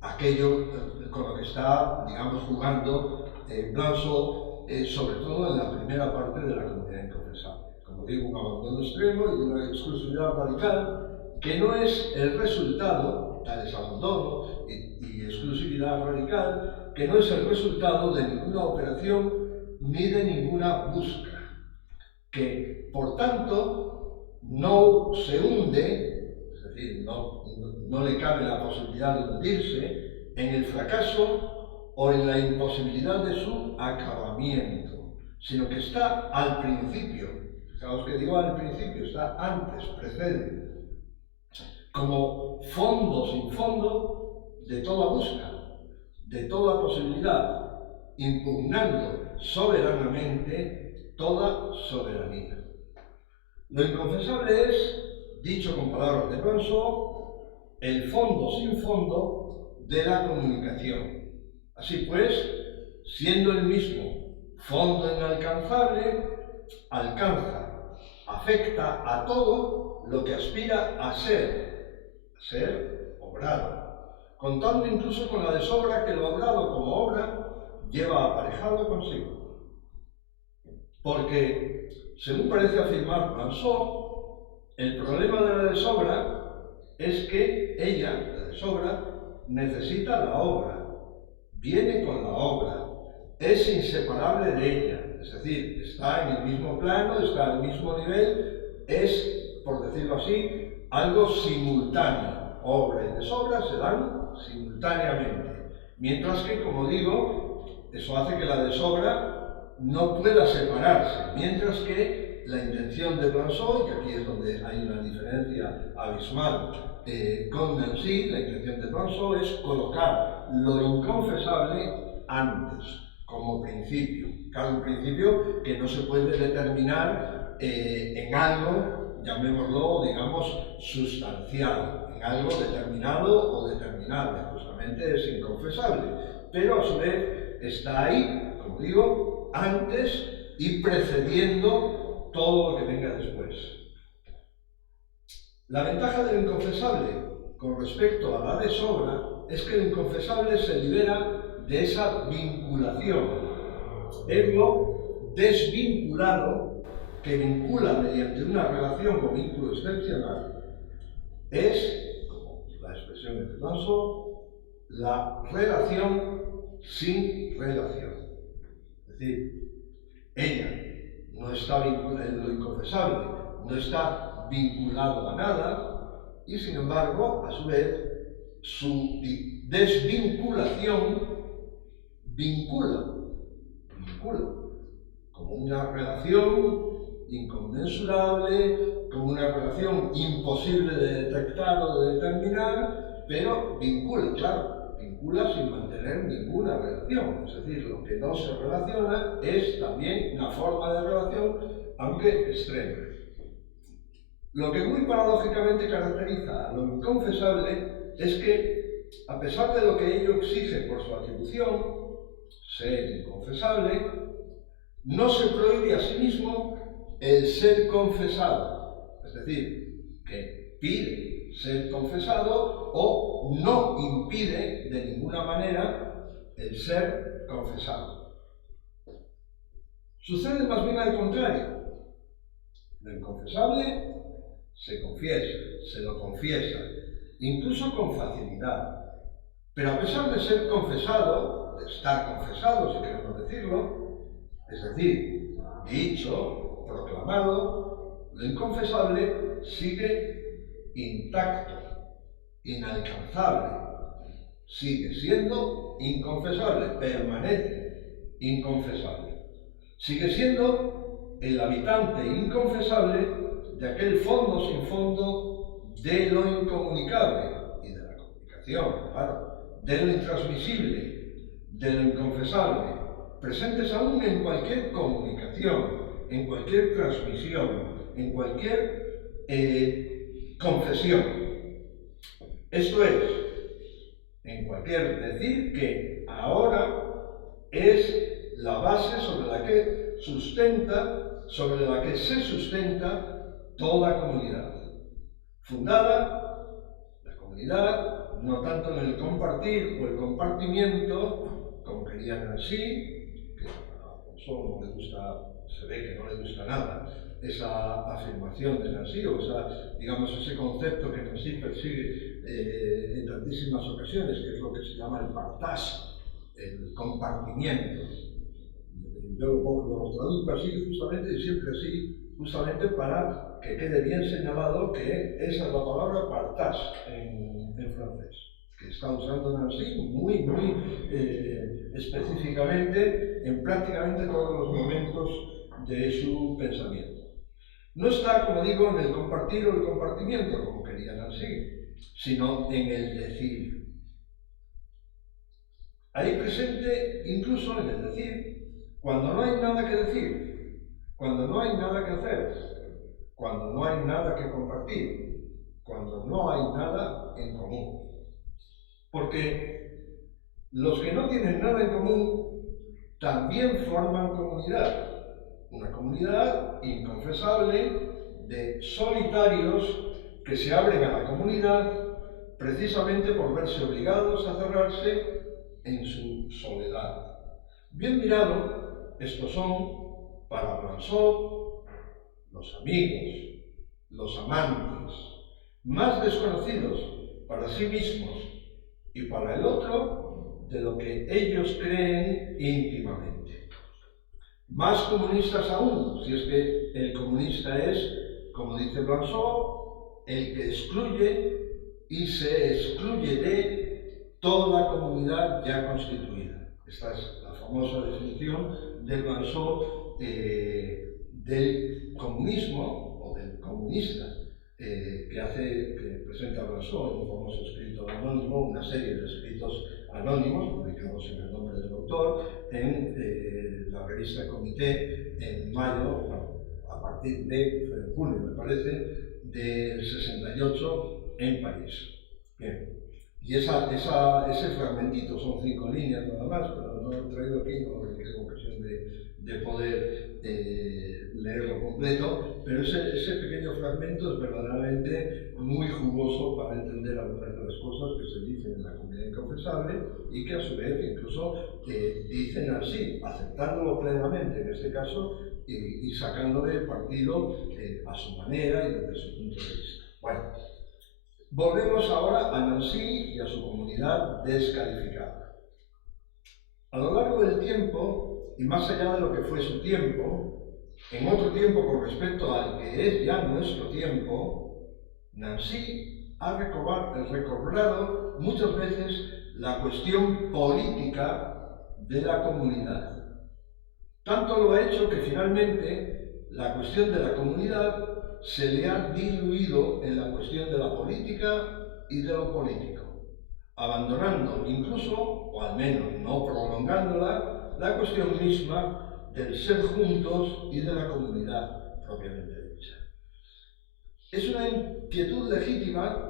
aquello con lo que está, digamos, jugando Blanchot, sobre todo en la primera parte de la comunidad inconfesable. Como digo, un abandono extremo y una exclusividad radical que no es el resultado, tal es abandono y exclusividad radical, que no es el resultado de ninguna operación ni de ninguna búsqueda, que por tanto no se hunde, es decir, no le cabe la posibilidad de hundirse en el fracaso o en la imposibilidad de su acabamiento, sino que está al principio. Fijaos que digo al principio, está antes, precede, como fondo sin fondo de toda búsqueda, de toda posibilidad, impugnando soberanamente toda soberanía. Lo inconfesable es, dicho con palabras de Blanchot, el fondo sin fondo de la comunicación. Así pues, siendo el mismo fondo inalcanzable, alcanza, afecta a todo lo que aspira a ser obrado, contando incluso con la desobra que lo obrado como obra lleva aparejado consigo. Porque, según parece afirmar Blanchot, el problema de la desobra es que ella, la desobra, necesita la obra, viene con la obra, es inseparable de ella, es decir, está en el mismo plano, está al mismo nivel, es, por decirlo así, algo simultáneo. Obra y desobra se dan simultáneamente, mientras que, como digo, eso hace que la desobra no pueda separarse, mientras que la intención de Blanchot, y aquí es donde hay una diferencia abismal con Nancy, la intención de Blanchot es colocar lo inconfesable antes, como principio. Claro, un principio que no se puede determinar en algo, llamémoslo, digamos, sustancial, en algo determinado o determinable, justamente es inconfesable, pero a su vez está ahí, como digo, antes y precediendo todo lo que venga después. La ventaja del inconfesable con respecto a la desobra es que el inconfesable se libera de esa vinculación, es lo desvinculado que vincula mediante una relación o vínculo excepcional, es, como la expresión de Blanchot, la relación sin relación. Es decir, ella no está vinculada en lo inconfesable, no está vinculado a nada, y sin embargo, a su vez, su desvinculación vincula, como una relación inconmensurable, como una relación imposible de detectar o de determinar, pero vincula, claro, vincula sin mantener ninguna relación. Es decir, lo que no se relaciona es también una forma de relación, aunque extrema. Lo que muy paradójicamente caracteriza a lo inconfesable es que, a pesar de lo que ello exige por su atribución, ser inconfesable, no se prohíbe a sí mismo el ser confesado, es decir, que pide ser confesado o no impide de ninguna manera el ser confesado. Sucede más bien al contrario. Lo inconfesable se confiesa, se lo confiesa, incluso con facilidad. Pero a pesar de ser confesado, de estar confesado, si queremos decirlo, es decir, dicho, proclamado, lo inconfesable sigue intacto, inalcanzable, sigue siendo inconfesable, permanece inconfesable. Sigue siendo el habitante inconfesable de aquel fondo sin fondo de lo incomunicable y de la comunicación, claro, de lo intransmisible, de lo inconfesable, presentes aún en cualquier comunicación, en cualquier transmisión, en cualquier confesión. Esto es, en cualquier decir que ahora es la base sobre la que se sustenta toda comunidad. Fundada, la comunidad, no tanto en el compartir o el compartimiento, como quería Nancy, que a Alfonso no le gusta, se ve que no le gusta nada esa afirmación de Nancy, o ese concepto que Nancy persigue en tantísimas ocasiones, que es lo que se llama el partage, el compartimiento. Yo lo traduzco así, justamente para que quede bien señalado que esa es la palabra partage en francés, que está usando Nancy muy específicamente en prácticamente todos los momentos de su pensamiento. No está, como digo, en el compartir o el compartimiento, como quería Nancy, sino en el decir. Ahí presente, incluso en el decir, cuando no hay nada que decir, cuando no hay nada que hacer, cuando no hay nada que compartir, cuando no hay nada en común. Porque los que no tienen nada en común también forman comunidad. Una comunidad inconfesable de solitarios que se abren a la comunidad precisamente por verse obligados a cerrarse en su soledad. Bien mirado, estos son, para Blanchot, los amigos, los amantes, más desconocidos para sí mismos y para el otro de lo que ellos creen íntimamente. Más comunistas aún, si es que el comunista es, como dice Blanchot, el que excluye y se excluye de toda comunidad ya constituida. Esta es la famosa definición de Blanchot del comunismo o del comunista que presenta Blanchot en un famoso escrito anónimo, una serie de escritos anónimos publicados en el nombre del autor en la revista Comité en mayo, a partir de julio, me parece, del 68 en París. Bien. Y ese fragmentito, son 5 líneas nada más, pero no lo he traído aquí, no tengo ocasión de poder leerlo completo, pero ese pequeño fragmento es verdaderamente muy jugoso para entender algunas de las cosas que se dicen en la comunidad inconfesable y que a su vez incluso dicen así, aceptándolo plenamente en este caso y sacándole partido a su manera y desde su punto de vista. Bueno, volvemos ahora a Nancy y a su comunidad descalificada. A lo largo del tiempo, y más allá de lo que fue su tiempo, en otro tiempo con respecto al que es ya nuestro tiempo, Nancy ha recobrado muchas veces la cuestión política de la comunidad. Tanto lo ha hecho que finalmente la cuestión de la comunidad se le ha diluido en la cuestión de la política y de lo político, abandonando incluso, o al menos no prolongándola, la cuestión misma del ser juntos y de la comunidad propiamente dicha. Es una inquietud legítima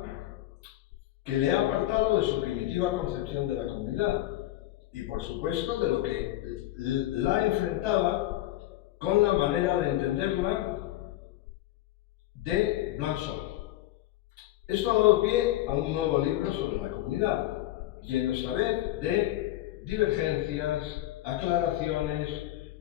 que le ha apartado de su primitiva concepción de la comunidad y, por supuesto, de lo que la enfrentaba con la manera de entenderla de Blanchot. Esto ha dado pie a un nuevo libro sobre la comunidad, lleno esta vez de divergencias, aclaraciones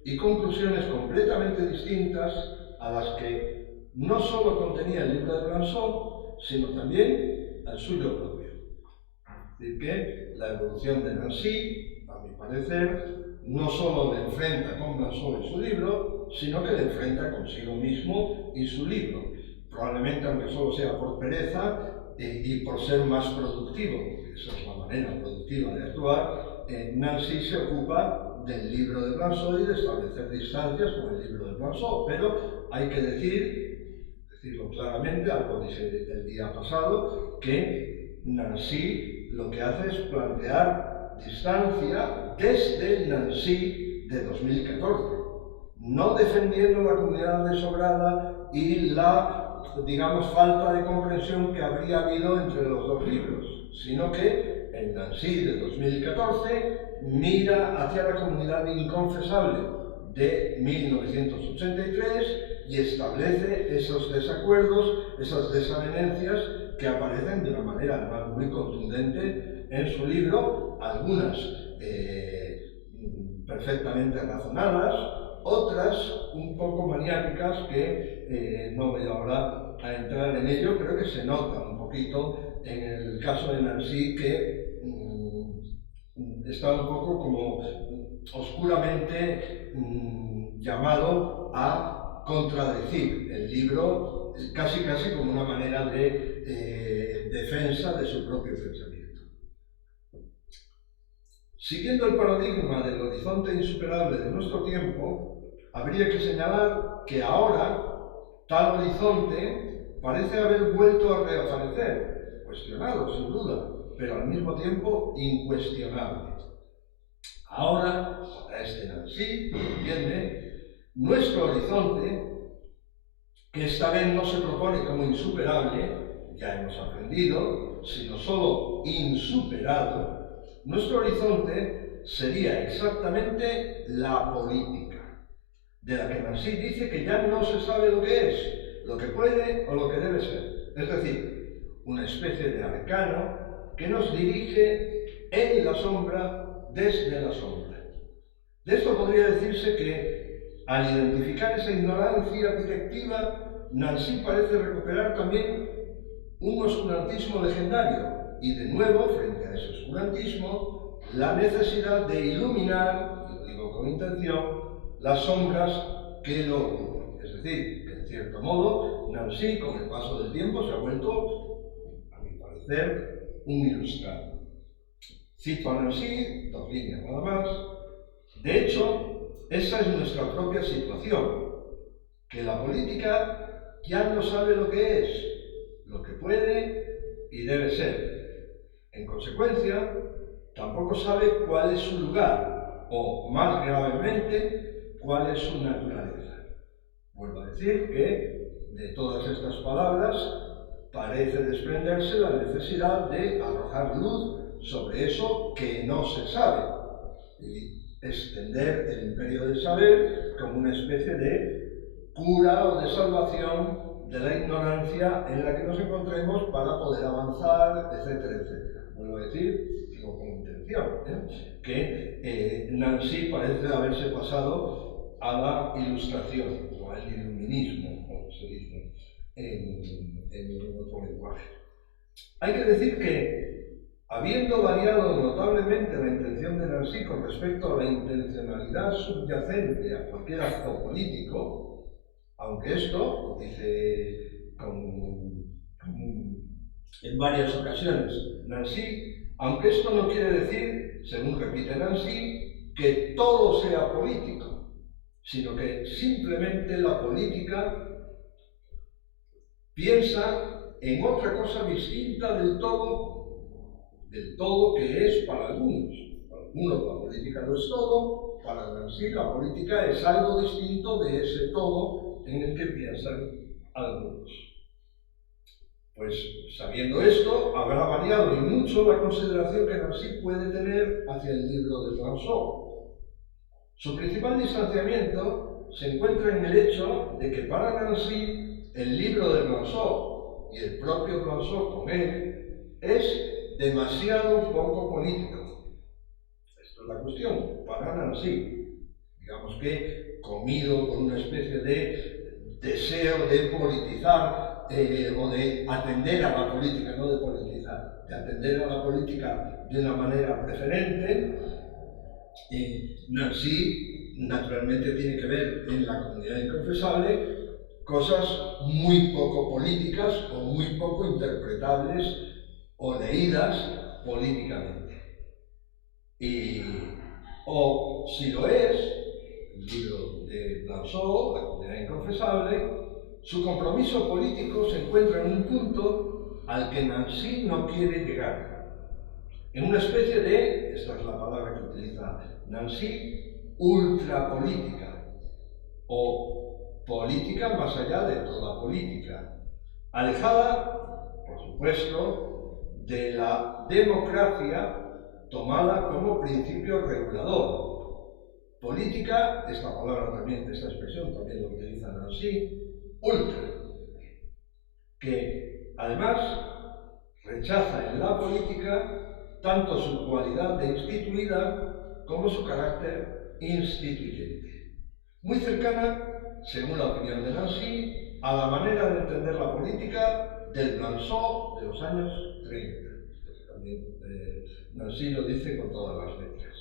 y conclusiones completamente distintas a las que no solo contenía el libro de Blanchot, sino también el suyo propio. Es decir, que la evolución de Nancy, a mi parecer, no solo le enfrenta con Blanchot y su libro, sino que le enfrenta consigo mismo y su libro. Probablemente, aunque solo sea por pereza y por ser más productivo, porque esa es la manera productiva de actuar, Nancy se ocupa del libro de Blanchot y de establecer distancias con el libro de Blanchot, pero hay que decirlo claramente, algo dije el día pasado, que Nancy lo que hace es plantear distancia desde el Nancy de 2014, no defendiendo la comunidad desobrada y la, falta de comprensión que habría habido entre los dos libros, sino que el Nancy de 2014 mira hacia la comunidad inconfesable de 1983 y establece esos desacuerdos, esas desavenencias que aparecen de una manera además muy contundente en su libro, algunas perfectamente razonadas, otras un poco maniáticas que no voy ahora a entrar en ello, pero que se nota un poquito en el caso de Nancy, que está un poco como oscuramente llamado a contradecir el libro, casi como una manera de defensa de su propio pensamiento. Siguiendo el paradigma del horizonte insuperable de nuestro tiempo, habría que señalar que ahora tal horizonte parece haber vuelto a reaparecer, cuestionado sin duda, pero al mismo tiempo incuestionable. Ahora, para este Nancy, entiende, nuestro horizonte, que esta vez no se propone como insuperable, ya hemos aprendido, sino solo insuperado, nuestro horizonte sería exactamente la política, de la que Nancy dice que ya no se sabe lo que es, lo que puede o lo que debe ser. Es decir, una especie de arcano que nos dirige en la sombra, desde la sombra. De esto podría decirse que, al identificar esa ignorancia directiva, Nancy parece recuperar también un oscurantismo legendario, y de nuevo, frente a ese oscurantismo, la necesidad de iluminar, y lo digo con intención, las sombras que lo ocupan. Es decir, que en cierto modo, Nancy, con el paso del tiempo, se ha vuelto, a mi parecer, un ilustrado. Cito a Nancy, 2 líneas nada más. De hecho, esa es nuestra propia situación, que la política ya no sabe lo que es, lo que puede y debe ser. En consecuencia, tampoco sabe cuál es su lugar, o más gravemente, cuál es su naturaleza. Vuelvo a decir que de todas estas palabras parece desprenderse la necesidad de arrojar luz sobre eso que no se sabe y extender el imperio del saber como una especie de cura o de salvación de la ignorancia en la que nos encontremos para poder avanzar, etcétera, etcétera. Vuelvo a decir, digo con intención, que Nancy parece haberse pasado a la ilustración o al iluminismo, como se dice en otro lenguaje. Hay que decir que, habiendo variado notablemente la intención de Nancy con respecto a la intencionalidad subyacente a cualquier acto político, aunque esto, dice en varias ocasiones Nancy, aunque esto no quiere decir, según repite Nancy, que todo sea político, sino que simplemente la política piensa en otra cosa distinta del todo que es para algunos. Para algunos la política no es todo, para Nancy la política es algo distinto de ese todo en el que piensan algunos. Pues sabiendo esto, habrá variado y mucho la consideración que Nancy puede tener hacia el libro de Blanchot. Su principal distanciamiento se encuentra en el hecho de que para Nancy el libro de Blanchot y el propio Blanchot con él es demasiado poco político. Esto es la cuestión, para Nancy. Digamos que comido con una especie de deseo de politizar o de atender a la política, no de politizar, de atender a la política de una manera preferente, Nancy naturalmente tiene que ver en la comunidad inconfesable cosas muy poco políticas o muy poco interpretables o leídas políticamente. O si lo es, el libro de Blanchot, la comunidad inconfesable, su compromiso político se encuentra en un punto al que Nancy no quiere llegar. En una especie de, esta es la palabra que utiliza Nancy, ultrapolítica, o política más allá de toda política, alejada, por supuesto, de la democracia tomada como principio regulador. Política, esta palabra también, esta expresión también lo utiliza Nancy, ultra, que además rechaza en la política tanto su cualidad de instituida como su carácter instituyente. Muy cercana, según la opinión de Nancy, a la manera de entender la política del Blanchot de los años 30. También Nancy lo dice con todas las letras.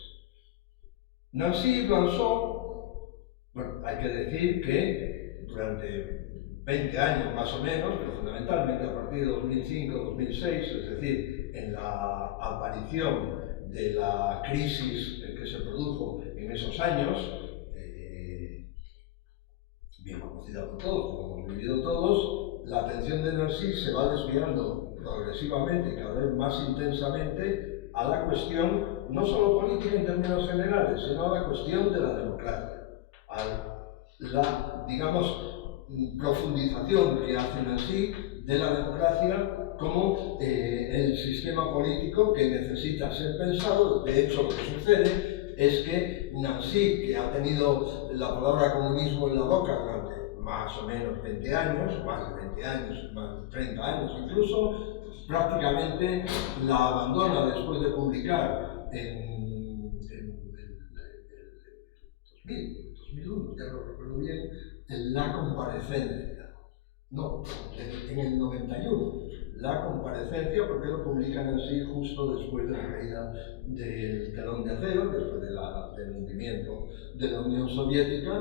Nancy y Blanchot, bueno, hay que decir que durante 20 años más o menos, pero fundamentalmente a partir de 2005-2006, es decir, en la aparición de la crisis que se produjo en esos años, bien conocida por todos, como hemos vivido todos, la atención de Nancy se va desviando progresivamente y cada vez más intensamente a la cuestión, no solo política en términos generales, sino a la cuestión de la democracia, a la, digamos, profundización que hace Nancy de la democracia como el sistema político que necesita ser pensado. De hecho, lo que sucede es que Nancy, que ha tenido la palabra comunismo en la boca durante más o menos 20 años, más de 20 años, más de 30 años incluso, prácticamente la abandona después de publicar en 2001, ya lo recuerdo bien, en La Comparecencia. No, en el 91. La Comparecencia, porque lo publican así justo después de la caída del telón de acero, después del hundimiento de la Unión Soviética,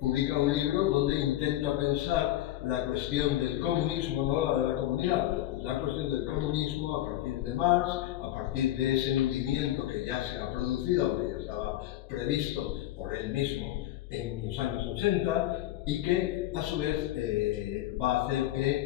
publica un libro donde intenta pensar la cuestión del comunismo, no la de la comunidad, la cuestión del comunismo a partir de Marx, a partir de ese hundimiento que ya se ha producido, que ya estaba previsto por él mismo en los años 80, y que a su vez va a hacer que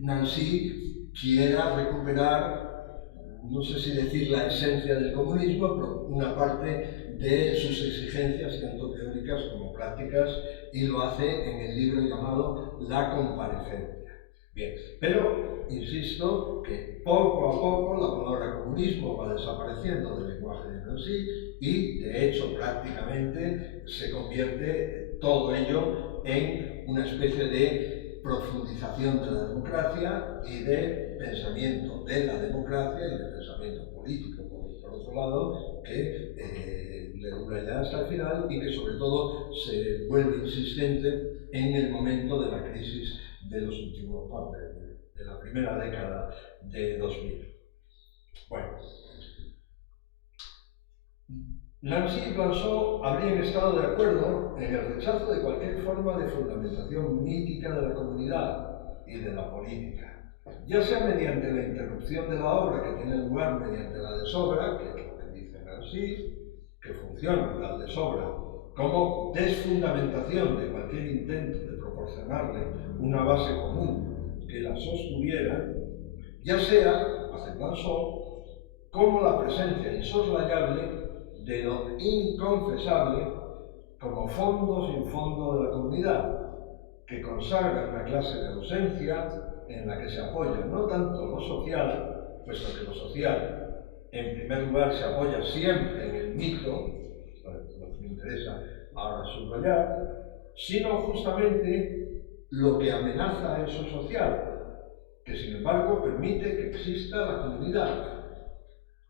Nancy quiera recuperar, no sé si decir la esencia del comunismo, pero una parte de sus exigencias, tanto teóricas como prácticas, y lo hace en el libro llamado La Comparecencia. Bien, pero insisto que poco a poco la palabra comunismo va desapareciendo del lenguaje de Nancy y, de hecho, prácticamente se convierte todo ello en una especie de profundización de la democracia y de pensamiento de la democracia y de pensamiento político, por otro lado, que le dura ya hasta el final y que sobre todo se vuelve insistente en el momento de la crisis de los últimos partes de la primera década de 2000. Bueno, Nancy y Blanchot habrían estado de acuerdo en el rechazo de cualquier forma de fundamentación mítica de la comunidad y de la política, ya sea mediante la interrupción de la obra que tiene lugar mediante la desobra, que es lo que dice Nancy, que funciona la desobra como desfundamentación de cualquier intento de proporcionarle una base común que la sostuviera, ya sea, hace Blanchot, como la presencia insoslayable de lo inconfesable como fondo sin fondo de la comunidad, que consagra una clase de ausencia en la que se apoya no tanto lo social, puesto que lo social en primer lugar se apoya siempre en el mito, lo que me interesa ahora subrayar, sino justamente lo que amenaza a eso social, que sin embargo permite que exista la comunidad,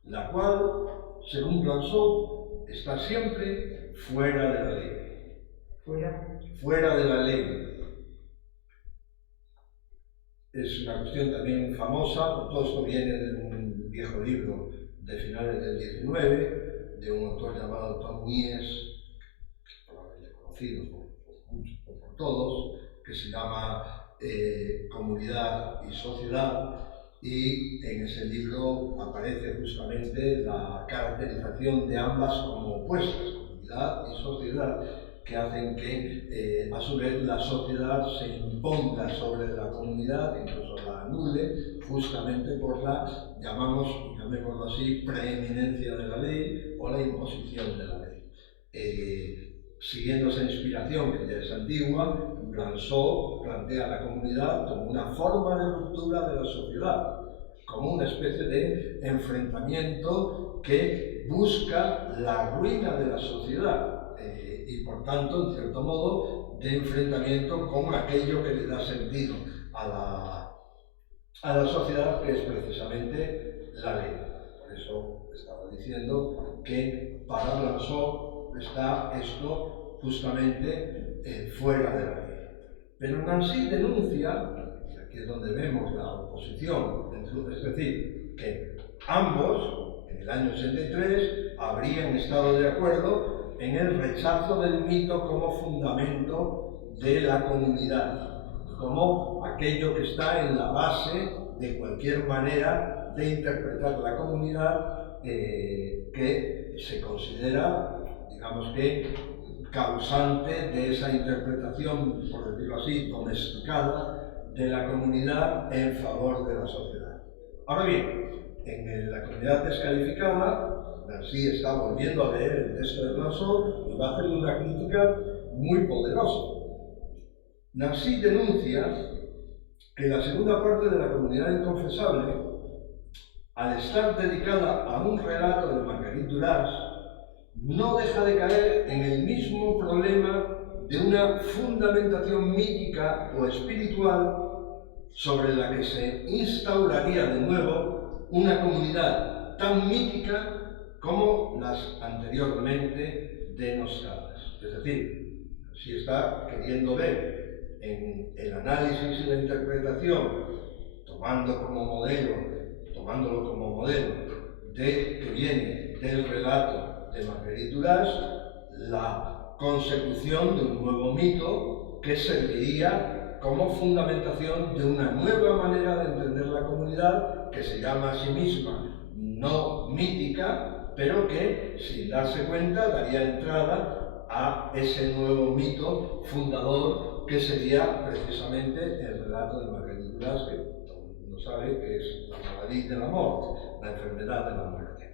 la cual, según Blanchot, está siempre fuera de la ley. Fuera de la ley. Es una cuestión también famosa, todo esto viene de un viejo libro de finales del 19, de un autor llamado Tom Mies, probablemente conocido por muchos o por todos, que se llama Comunidad y Sociedad, y en ese libro aparece justamente la caracterización de ambas como opuestas, comunidad y sociedad, que hacen que a su vez la sociedad se imponga sobre la comunidad, incluso la anule, justamente por la, llamémoslo así, preeminencia de la ley o la imposición de la ley. Siguiendo esa inspiración que ya es antigua, Blanchot plantea la comunidad como una forma de ruptura de la sociedad, como una especie de enfrentamiento que busca la ruina de la sociedad y por tanto, en cierto modo, de enfrentamiento con aquello que le da sentido a la sociedad, que es precisamente la ley. Por eso estaba diciendo que para Blanchot está esto justamente fuera de la ley. Pero Nancy denuncia, y aquí es donde vemos la oposición, es decir, que ambos, en el año 83, habrían estado de acuerdo en el rechazo del mito como fundamento de la comunidad, como aquello que está en la base de cualquier manera de interpretar la comunidad que se considera, digamos que, causante de esa interpretación, por decirlo así, domesticada de la comunidad en favor de la sociedad. Ahora bien, en la comunidad descalificada, Nancy está volviendo a leer el texto de Blanchot y va a hacer una crítica muy poderosa. Nancy denuncia que la segunda parte de la comunidad inconfesable, al estar dedicada a un relato de Marguerite Duras, no deja de caer en el mismo problema de una fundamentación mítica o espiritual sobre la que se instauraría de nuevo una comunidad tan mítica como las anteriormente denostadas. Es decir, si está queriendo ver en el análisis y la interpretación, tomándolo como modelo que viene del relato de Marguerite Duras, la consecución de un nuevo mito que serviría como fundamentación de una nueva manera de entender la comunidad, que se llama a sí misma no mítica, pero que, sin darse cuenta, daría entrada a ese nuevo mito fundador que sería precisamente el relato de Marguerite Duras, que todo el mundo sabe que es la maladie de la muerte, la enfermedad de la muerte.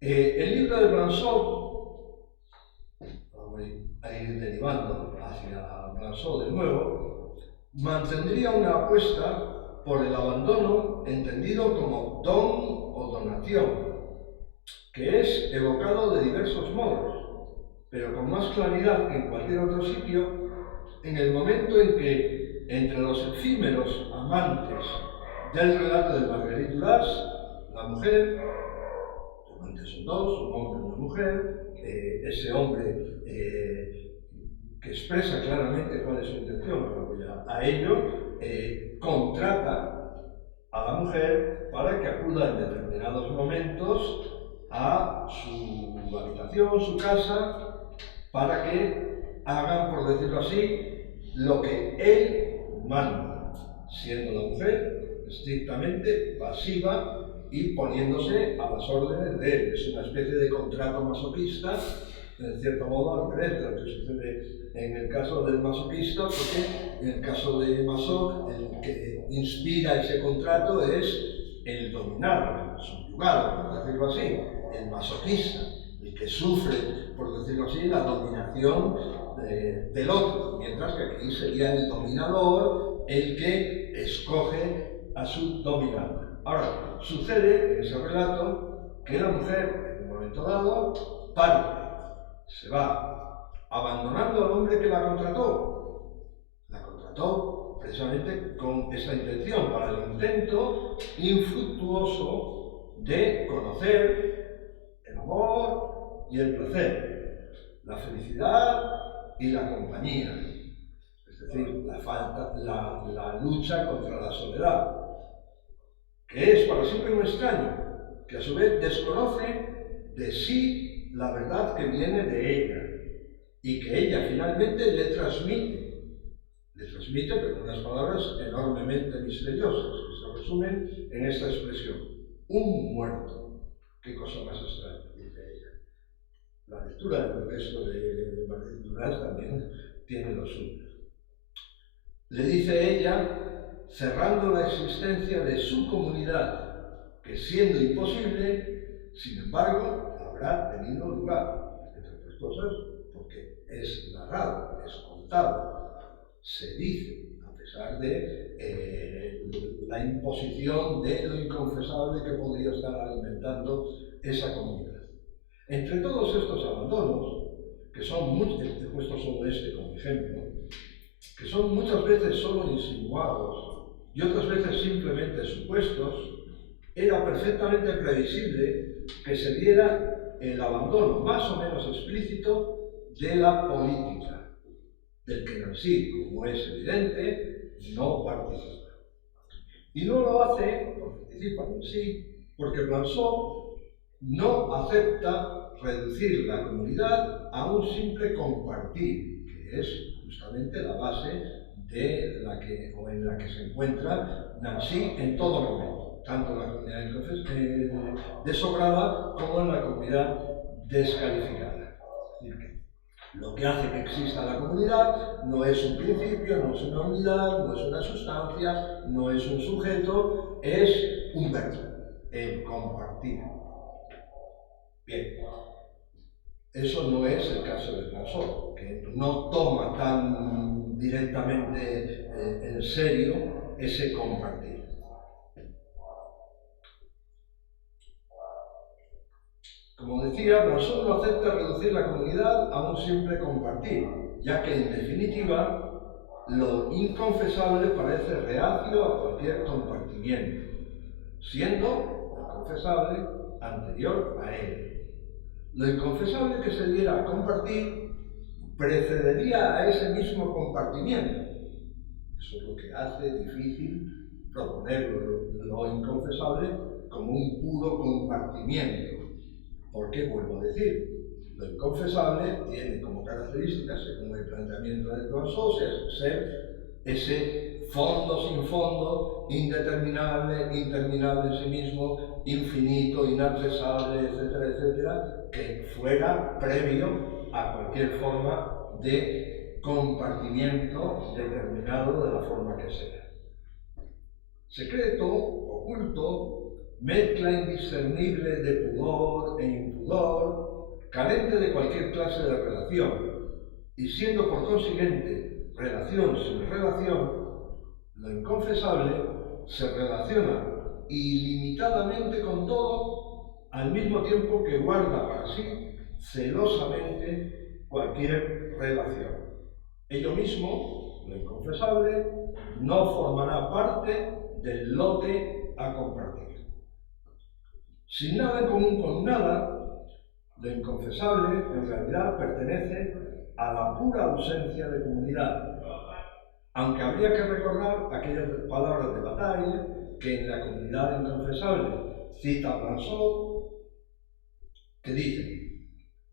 El libro de Blanchot, voy a ir derivando hacia Blanchot de nuevo, mantendría una apuesta por el abandono entendido como don o donación, que es evocado de diversos modos, pero con más claridad que en cualquier otro sitio, en el momento en que entre los efímeros amantes del relato de Marguerite Duras, la mujer, son dos, un hombre y una mujer, ese hombre que expresa claramente cuál es su intención, ahora voy a ello, contrata a la mujer para que acuda en determinados momentos a su habitación, su casa, para que hagan, por decirlo así, lo que él manda, siendo la mujer estrictamente pasiva y poniéndose a las órdenes de él. Es una especie de contrato masoquista, en cierto modo al revés de lo que sucede en el caso del masoquista, porque en el caso de Masoch, el que inspira ese contrato es el dominado, el subyugado, por decirlo así, el masoquista, el que sufre, por decirlo así, la dominación del otro, mientras que aquí sería el dominador el que escoge a su dominado. Ahora, sucede en ese relato que la mujer, en un momento dado, parte, se va, abandonando al hombre que la contrató. La contrató precisamente con esa intención, para el intento infructuoso de conocer el amor y el placer, la felicidad y la compañía. Es decir, la lucha contra la soledad, que es para siempre un extraño, que a su vez desconoce de sí la verdad que viene de ella, y que ella finalmente le transmite, pero con unas palabras enormemente misteriosas, que se resumen en esta expresión: un muerto. ¿Qué cosa más extraña?, dice ella. La lectura del texto de Marguerite Duras también tiene lo suyo. Le dice ella, cerrando la existencia de su comunidad, que siendo imposible, sin embargo, habrá tenido lugar, entre otras cosas, porque es narrado, es contado, se dice, a pesar de la imposición de lo inconfesable que podría estar alimentando esa comunidad. Entre todos estos abandonos, que son muchos, he puesto solo este como ejemplo, que son muchas veces solo insinuados y otras veces simplemente supuestos, era perfectamente previsible que se diera el abandono más o menos explícito de la política, del que Nancy, como es evidente, no participa. Y no lo hace, no participa Nancy, porque Blanchot no acepta reducir la comunidad a un simple compartir, que es justamente la base de la que, o en la que se encuentra Nancy en todo momento, tanto en la comunidad desobrada como en la comunidad descalificada. Es decir, que lo que hace que exista la comunidad no es un principio, no es una unidad, no es una sustancia, no es un sujeto, es un verbo, el compartir. Bien, eso no es el caso de Blanchot, que no toma tan directamente en serio ese compartir. Como decía, Blanchot no acepta reducir la comunidad a un simple compartir, ya que en definitiva lo inconfesable parece reacio a cualquier compartimiento, siendo lo confesable anterior a él. Lo inconfesable que se diera a compartir precedería a ese mismo compartimiento. Eso es lo que hace difícil proponer lo inconfesable como un puro compartimiento. Porque, vuelvo a decir, lo inconfesable tiene como característica, según el planteamiento de Blanchot, ser ese fondo sin fondo, indeterminable, interminable en sí mismo, infinito, inadresable, etcétera, etcétera, que fuera previo a cualquier forma de compartimiento determinado de la forma que sea. Secreto, oculto, mezcla indiscernible de pudor e impudor, carente de cualquier clase de relación, y siendo por consiguiente relación sin relación, lo inconfesable se relaciona ilimitadamente con todo, al mismo tiempo que guarda para sí celosamente cualquier relación. Ello mismo, lo inconfesable, no formará parte del lote a compartir. Sin nada en común con nada, lo inconfesable en realidad pertenece a la pura ausencia de comunidad, aunque habría que recordar aquellas palabras de Bataille que en la comunidad inconfesable cita Blanchot, que dice: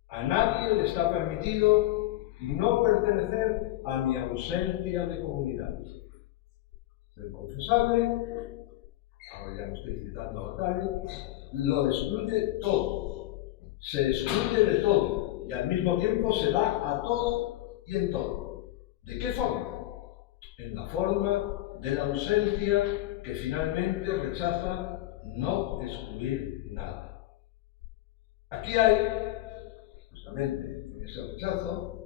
a nadie le está permitido no pertenecer a mi ausencia de comunidad. Lo inconfesable, ahora ya no estoy citando a Bataille, lo excluye todo, se excluye de todo y al mismo tiempo se da a todo y en todo. ¿De qué forma? En la forma de la ausencia que finalmente rechaza no excluir nada. Aquí hay, justamente en ese rechazo,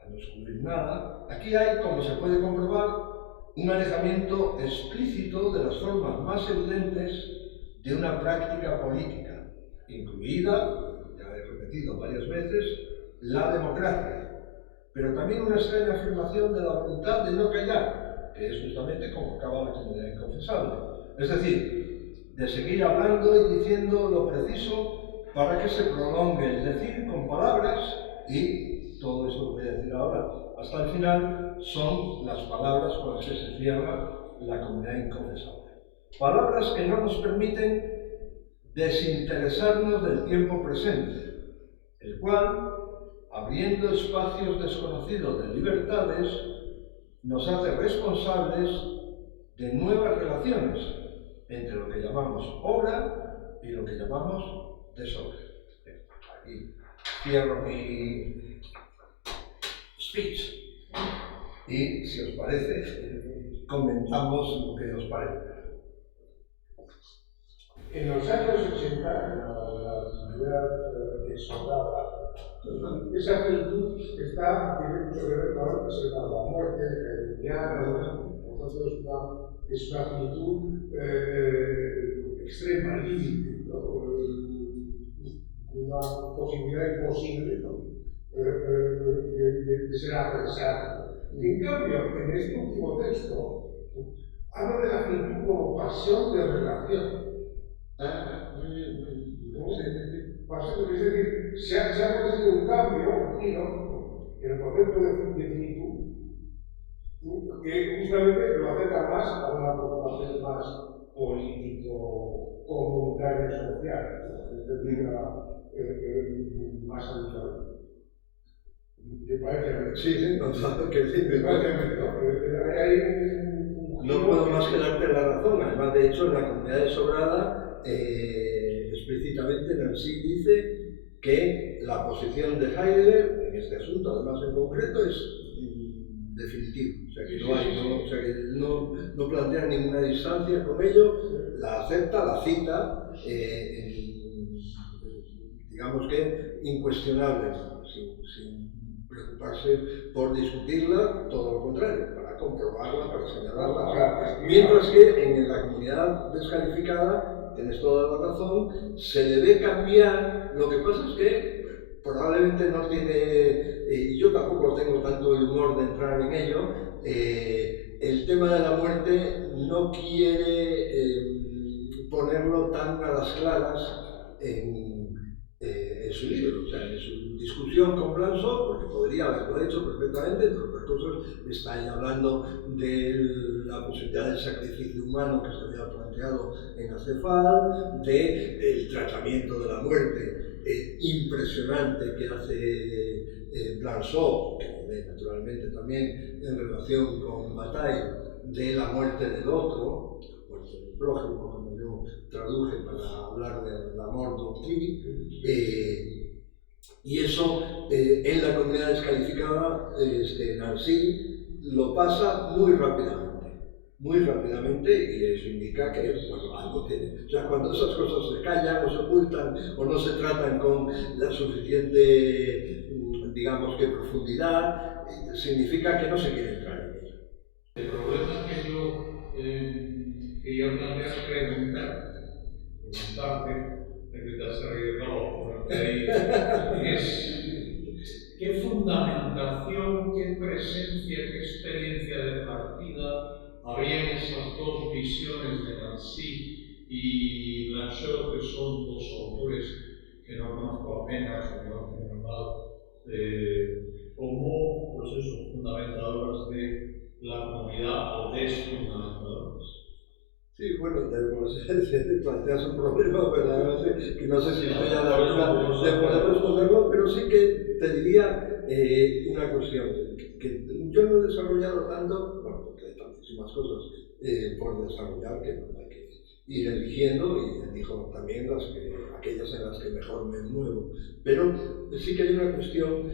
a no excluir nada, aquí hay, como se puede comprobar, un alejamiento explícito de las formas más evidentes de una práctica política, incluida, ya he repetido varias veces, la democracia, pero también una extraña afirmación de la voluntad de no callar, que es justamente como acaba la comunidad inconfesable. Es decir, de seguir hablando y diciendo lo preciso para que se prolongue el decir con palabras, y todo eso lo voy a decir ahora hasta el final, son las palabras con las que se cierra la comunidad inconfesable. Palabras que no nos permiten desinteresarnos del tiempo presente, el cual, abriendo espacios desconocidos de libertades, nos hace responsables de nuevas relaciones entre lo que llamamos obra y lo que llamamos desobra. Aquí cierro mi speech y, si os parece, comentamos lo que os parece. En los años 80, la comunidad explorada, esa actitud tiene mucho que ver con la muerte de Caetiniano, tanto es una finitud extrema, límite, ¿no? Una posibilidad imposible, ¿no? De ser apresado. En cambio, en este último texto, habla de la finitud como pasión de relación. Es decir, se ha producido un cambio, un giro, en el concepto de finitud, que justamente lo acerca más a una preocupación más político, comunitaria, social, es decir, más habitual. ¿Te parece a mí? Sí, no, que sí, ¿Te parece a mí? ¿No? Hay no puedo más que darte la razón. Además, de hecho, en la Comunidad de Sobrada, explícitamente Nancy dice que la posición de Heidegger en este asunto, además en concreto, es definitiva. O sea, que no hay, o sea, que no plantea ninguna distancia con ello, la acepta, la cita, digamos que incuestionable, sin preocuparse por discutirla, todo lo contrario, para comprobarla, para señalarla. Mientras que en la comunidad descalificada, tienes toda la razón, se debe cambiar. Lo que pasa es que probablemente no tiene, y yo tampoco tengo tanto el humor de entrar en ello, el tema de la muerte no quiere ponerlo tan a las claras en su libro, o sea, en su discusión con Blanchot, porque podría haberlo hecho perfectamente, entre otras cosas, está ahí hablando de la posibilidad del sacrificio humano que se había planteado en Acefal, del tratamiento de la muerte impresionante que hace Blanchot, que naturalmente también en relación con Bataille, de la muerte del otro, muerte del prójimo, como yo traduje para hablar del amor d'autrui, y eso en la comunidad descalificada, Nancy lo pasa muy rápidamente, y eso indica que bueno, algo tiene. O sea, cuando esas cosas se callan o se ocultan o no se tratan con la suficiente, digamos que profundidad, significa que no se quiere entrar en ello. El problema que yo quería plantear es preguntarte de que te has reído, porque ahí es qué fundamentación, qué presencia, qué experiencia de partida habría en esas dos visiones de Nancy y Blanchot, que son dos autores que no conozco apenas, o no conozco mal, como pues eso, fundamentadoras de la comunidad o desfundamentadores. Sí, bueno, planteas un problema verdaderamente que no sé si estoy a la altura de poder responderlo, pero sí que te diría una cuestión que yo no he desarrollado tanto, bueno, porque hay tantísimas cosas por desarrollar que no hay que ir eligiendo, y elijo también aquellas en las que mejor me muevo, pero sí que hay una cuestión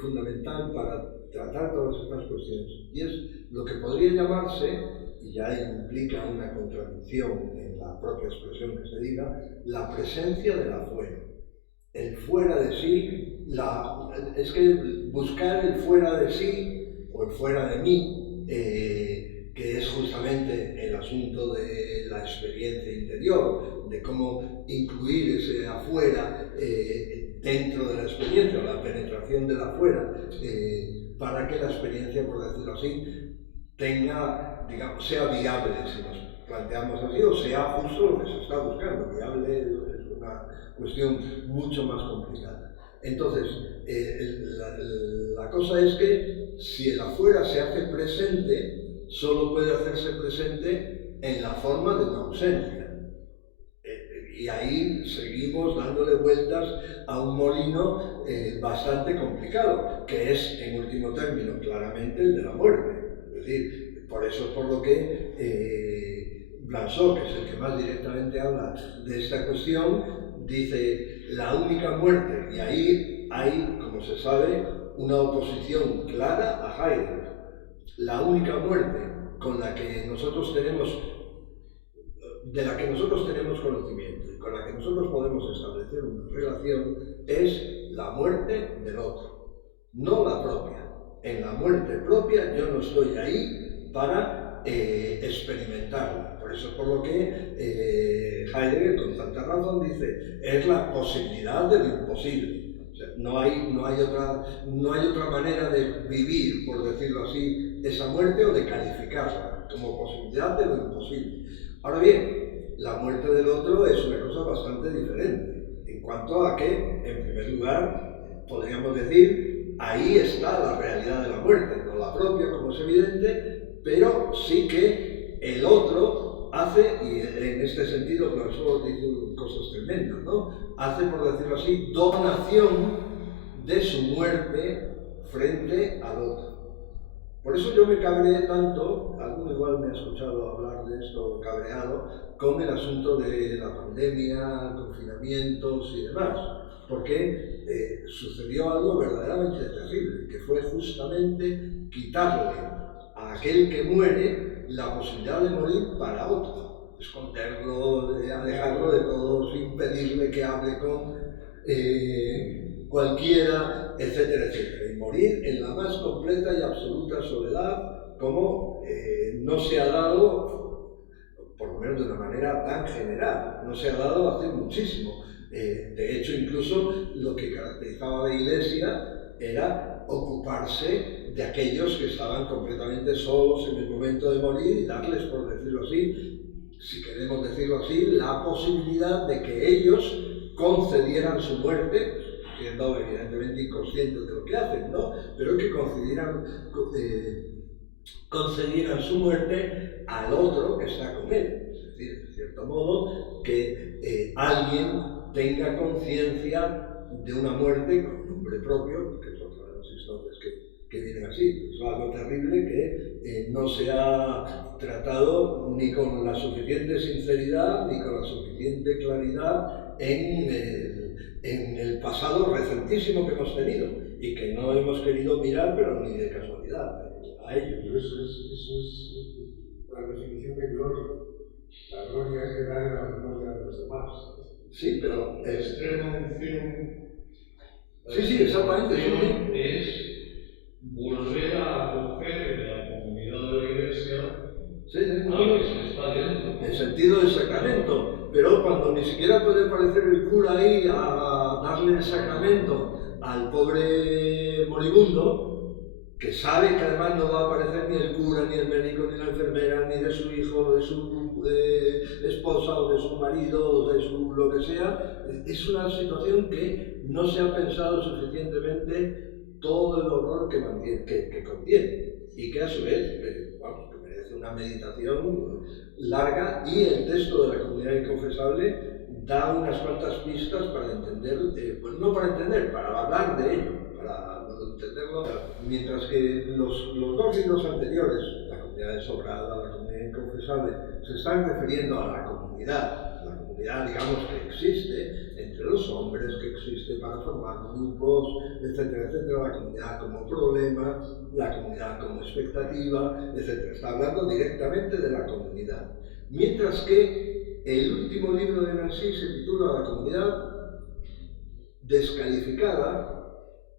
fundamental para tratar todas estas cuestiones, y es lo que podría llamarse, y ya implica una contradicción en la propia expresión que se diga, la presencia de la fuera. El fuera de sí, es que buscar el fuera de sí o el fuera de mí, que es justamente el asunto de la experiencia interior, de cómo incluir ese afuera dentro de la experiencia, o la penetración del afuera, para que la experiencia, por decirlo así, tenga, digamos, sea viable, si nos planteamos así, o sea justo lo que se está buscando. Viable es una cuestión mucho más complicada. Entonces, la cosa es que si el afuera se hace presente, solo puede hacerse presente en la forma de una ausencia. Y ahí seguimos dándole vueltas a un molino bastante complicado, que es, en último término, claramente el de la muerte. Es decir, por eso es por lo que Blanchot, que es el que más directamente habla de esta cuestión, dice la única muerte, y ahí hay, como se sabe, una oposición clara a Heidegger. La única muerte con la que nosotros tenemos, de la que nosotros tenemos conocimiento y con la que nosotros podemos establecer una relación, es la muerte del otro, no la propia. En la muerte propia yo no estoy ahí para experimentarla. Por eso es por lo que Heidegger, con tanta razón, dice, es la posibilidad de lo imposible. O sea, no hay otra manera de vivir, por decirlo así, esa muerte o de calificarla como posibilidad de lo imposible. Ahora bien, la muerte del otro es una cosa bastante diferente, en cuanto a que, en primer lugar, podríamos decir, ahí está la realidad de la muerte, no la propia, como es evidente, pero sí que el otro hace, y en este sentido Blanchot dice cosas tremendas, ¿no? Hace, por decirlo así, donación de su muerte frente al otro. Por eso yo me cabreé tanto, alguno igual me ha escuchado hablar de esto cabreado, con el asunto de la pandemia, confinamientos y demás, porque sucedió algo verdaderamente terrible, que fue justamente quitarle a aquel que muere la posibilidad de morir para otro, esconderlo, alejarlo de todos, impedirle que hable con cualquiera, etcétera, etcétera, y morir en la más completa y absoluta soledad, como no se ha dado, por lo menos de una manera tan general, no se ha dado hace muchísimo. De hecho, incluso lo que caracterizaba a la Iglesia era ocuparse de aquellos que estaban completamente solos en el momento de morir y darles, por decirlo así, si queremos decirlo así, la posibilidad de que ellos concedieran su muerte, siendo evidentemente inconscientes de lo que hacen, ¿no? Pero que concedieran su muerte al otro que está con él. Es decir, de cierto modo, que alguien tenga conciencia de una muerte con nombre propio, que es otra de las historias que vienen así. Es algo terrible que no se ha tratado ni con la suficiente sinceridad ni con la suficiente claridad en el pasado recentísimo que hemos tenido y que no hemos querido mirar, pero ni de casualidad, a ello. Eso es la definición de gloria. La gloria es quedar en la memoria de los demás. Sí, pero extrema unción. Sí, exactamente. Es volver a acoger en la comunidad de la Iglesia algo que se está dentro. En sentido del sacramento, pero cuando ni siquiera puede aparecer el cura ahí a darle el sacramento al pobre moribundo, que sabe que además no va a aparecer ni el cura, ni el médico, ni la enfermera, ni de su hijo, de su esposa, o de su marido, o de su lo que sea, es una situación que no se ha pensado suficientemente todo el horror que contiene, y que a su vez, que merece una meditación larga, y el texto de la comunidad inconfesable da unas cuantas pistas para entender, pues no para entender, para hablar de ello, para entenderlo. Mientras que los dos libros anteriores, la comunidad desobrada, la comunidad inconfesable, se están refiriendo a la comunidad, digamos, que existe entre los hombres, que existe para formar grupos, etcétera, etcétera, la comunidad como problema, la comunidad como expectativa, etcétera. Está hablando directamente de la comunidad. Mientras que el último libro de Nancy se titula La comunidad descalificada,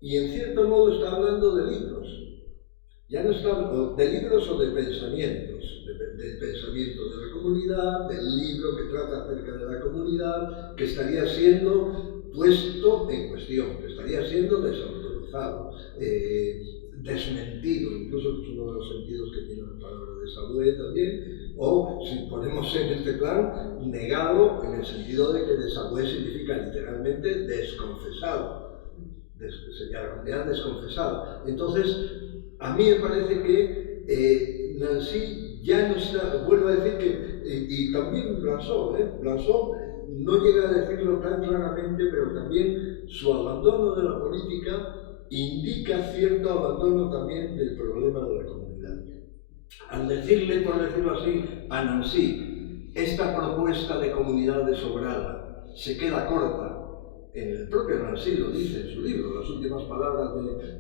y en cierto modo está hablando de libros. Ya no está hablando de libros o de pensamientos, del pensamiento de la comunidad, del libro que trata acerca de la comunidad, que estaría siendo puesto en cuestión, que estaría siendo desautorizado, desmentido, incluso es uno de los sentidos que tiene la palabra desavoué también, o si ponemos en este plan, negado en el sentido de que desavoué significa literalmente desconfesado. Sería la comunidad desconfesada. Entonces, a mí me parece que Nancy ya no está, vuelvo a decir que, y también Blanchot no llega a decirlo tan claramente, pero también su abandono de la política indica cierto abandono también del problema de la comunidad. Al decirle, por decirlo así, a Nancy, esta propuesta de comunidad desobrada se queda corta. El propio Nancy lo dice en su libro, las últimas palabras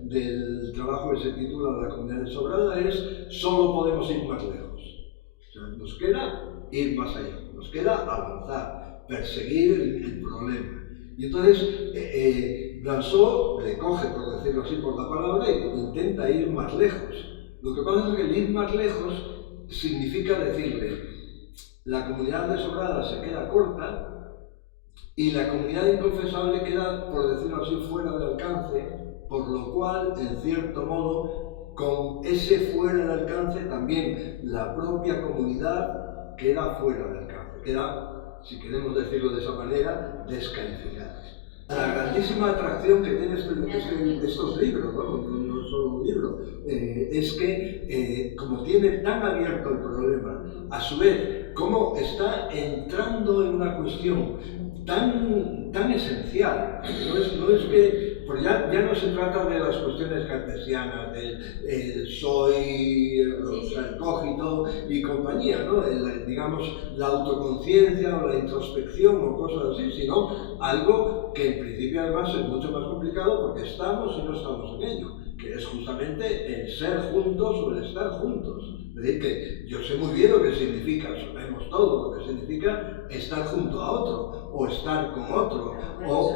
del trabajo que se titula La comunidad desobrada es: solo podemos ir más lejos. O sea, nos queda ir más allá, nos queda avanzar, perseguir el problema. Y entonces Blanchot le coge, por decirlo así, por la palabra, y intenta ir más lejos. Lo que pasa es que el ir más lejos significa decirle, la comunidad desobrada se queda corta y la comunidad inconfesable queda, por decirlo así, fuera de alcance, por lo cual, en cierto modo, con ese fuera de alcance también la propia comunidad queda fuera de alcance, queda, si queremos decirlo de esa manera, descalificada. La grandísima atracción que tienen estos libros, no es solo un libro, es que como tiene tan abierto el problema, a su vez, como está entrando en una cuestión tan esencial, no es que, pues ya no se trata de las cuestiones cartesianas, del soy, o sea, el cogito y compañía, ¿no? Digamos, la autoconciencia o la introspección o cosas así, sino algo que en principio además es mucho más complicado porque estamos y no estamos en ello, que es justamente el ser juntos o el estar juntos. Es decir, que yo sé muy bien lo que significa, sabemos todo lo que significa estar junto a otro, o estar con otro, o...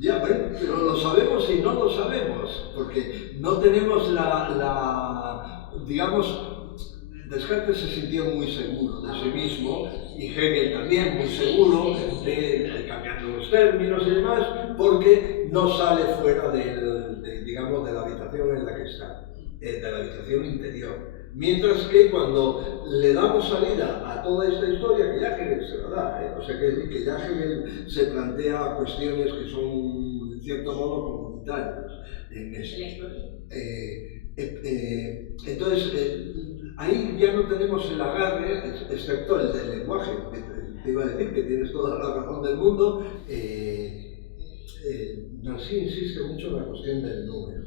Ya, bueno, pero lo sabemos y no lo sabemos, porque no tenemos digamos, Descartes se sintió muy seguro de sí mismo, y Hegel también muy seguro, cambiando los términos y demás, porque no sale fuera digamos, de la habitación en la que está, de la habitación interior. Mientras que cuando le damos salida a toda esta historia, que ya Hegel se la da, o sea que ya Hegel se plantea cuestiones que son, en cierto modo, comunitarias en esto. Entonces, ahí ya no tenemos el agarre, excepto el del lenguaje, que te iba a decir que tienes toda la razón del mundo. Nancy insiste mucho en la cuestión del número,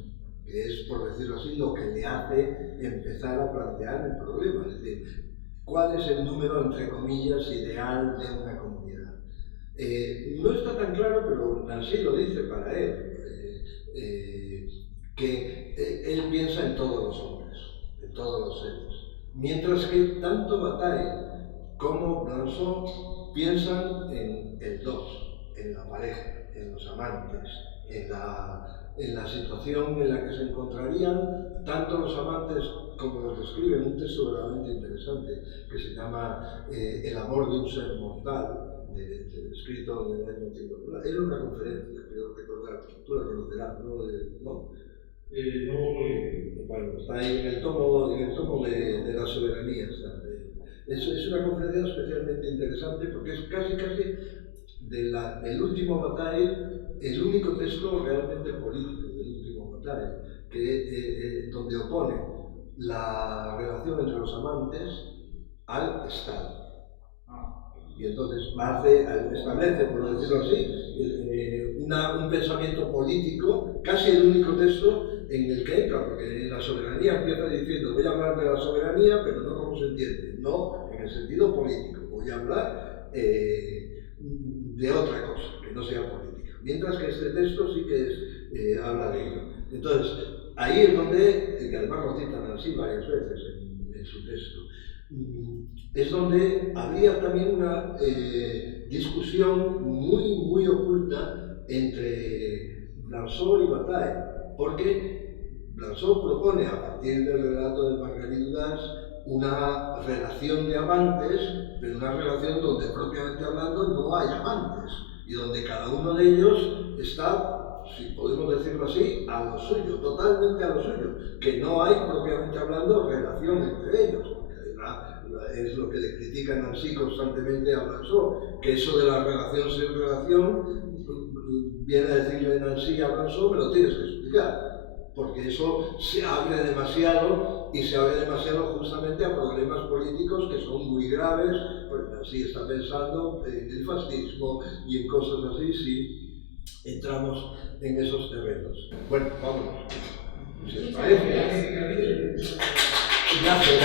que es, por decirlo así, lo que le hace empezar a plantear el problema, es decir, ¿cuál es el número, entre comillas, ideal de una comunidad? No está tan claro, pero Nancy lo dice para él, que él piensa en todos los hombres, en todos los seres, mientras que tanto Bataille como Blanchot piensan en el dos, en la pareja, en los amantes, en la situación en la que se encontrarían tanto los amantes como los describe en un texto verdaderamente interesante que se llama El amor de un ser mortal, escrito en el año 50. Era una conferencia, creo recordar, tú la conocerás, ¿no? Bueno, está ahí en el tomo de la soberanía. Es una conferencia especialmente interesante porque es casi del último Bataille el único texto realmente político del último Bataille, donde opone la relación entre los amantes al Estado. Y entonces establece, por decirlo así, un pensamiento político, casi el único texto en el que entra, porque en la soberanía empieza diciendo voy a hablar de la soberanía, pero no como se entiende, no en el sentido político, voy a hablar de otra cosa, que no sea política. Mientras que este texto sí que habla de ello. Entonces, ahí es donde, que además lo cita Nancy varias veces en su texto, es donde habría también una discusión muy oculta entre Blanchot y Bataille, porque Blanchot propone, a partir del relato de Marguerite Duras, una relación de amantes, pero una relación donde propiamente hablando no hay amantes, y donde cada uno de ellos está, si podemos decirlo así, a lo suyo, totalmente a lo suyo, que no hay propiamente hablando relación entre ellos. Es lo que le critica Nancy constantemente a Blanchot, que eso de la relación sin relación, viene a decirle Nancy a Blanchot, me lo tienes que explicar, porque eso se abre demasiado, y se abre demasiado justamente a problemas políticos que son muy graves, porque Nancy está pensando en el fascismo y en cosas así, si entramos en esos terrenos. Bueno, vámonos. Si os parece. Gracias.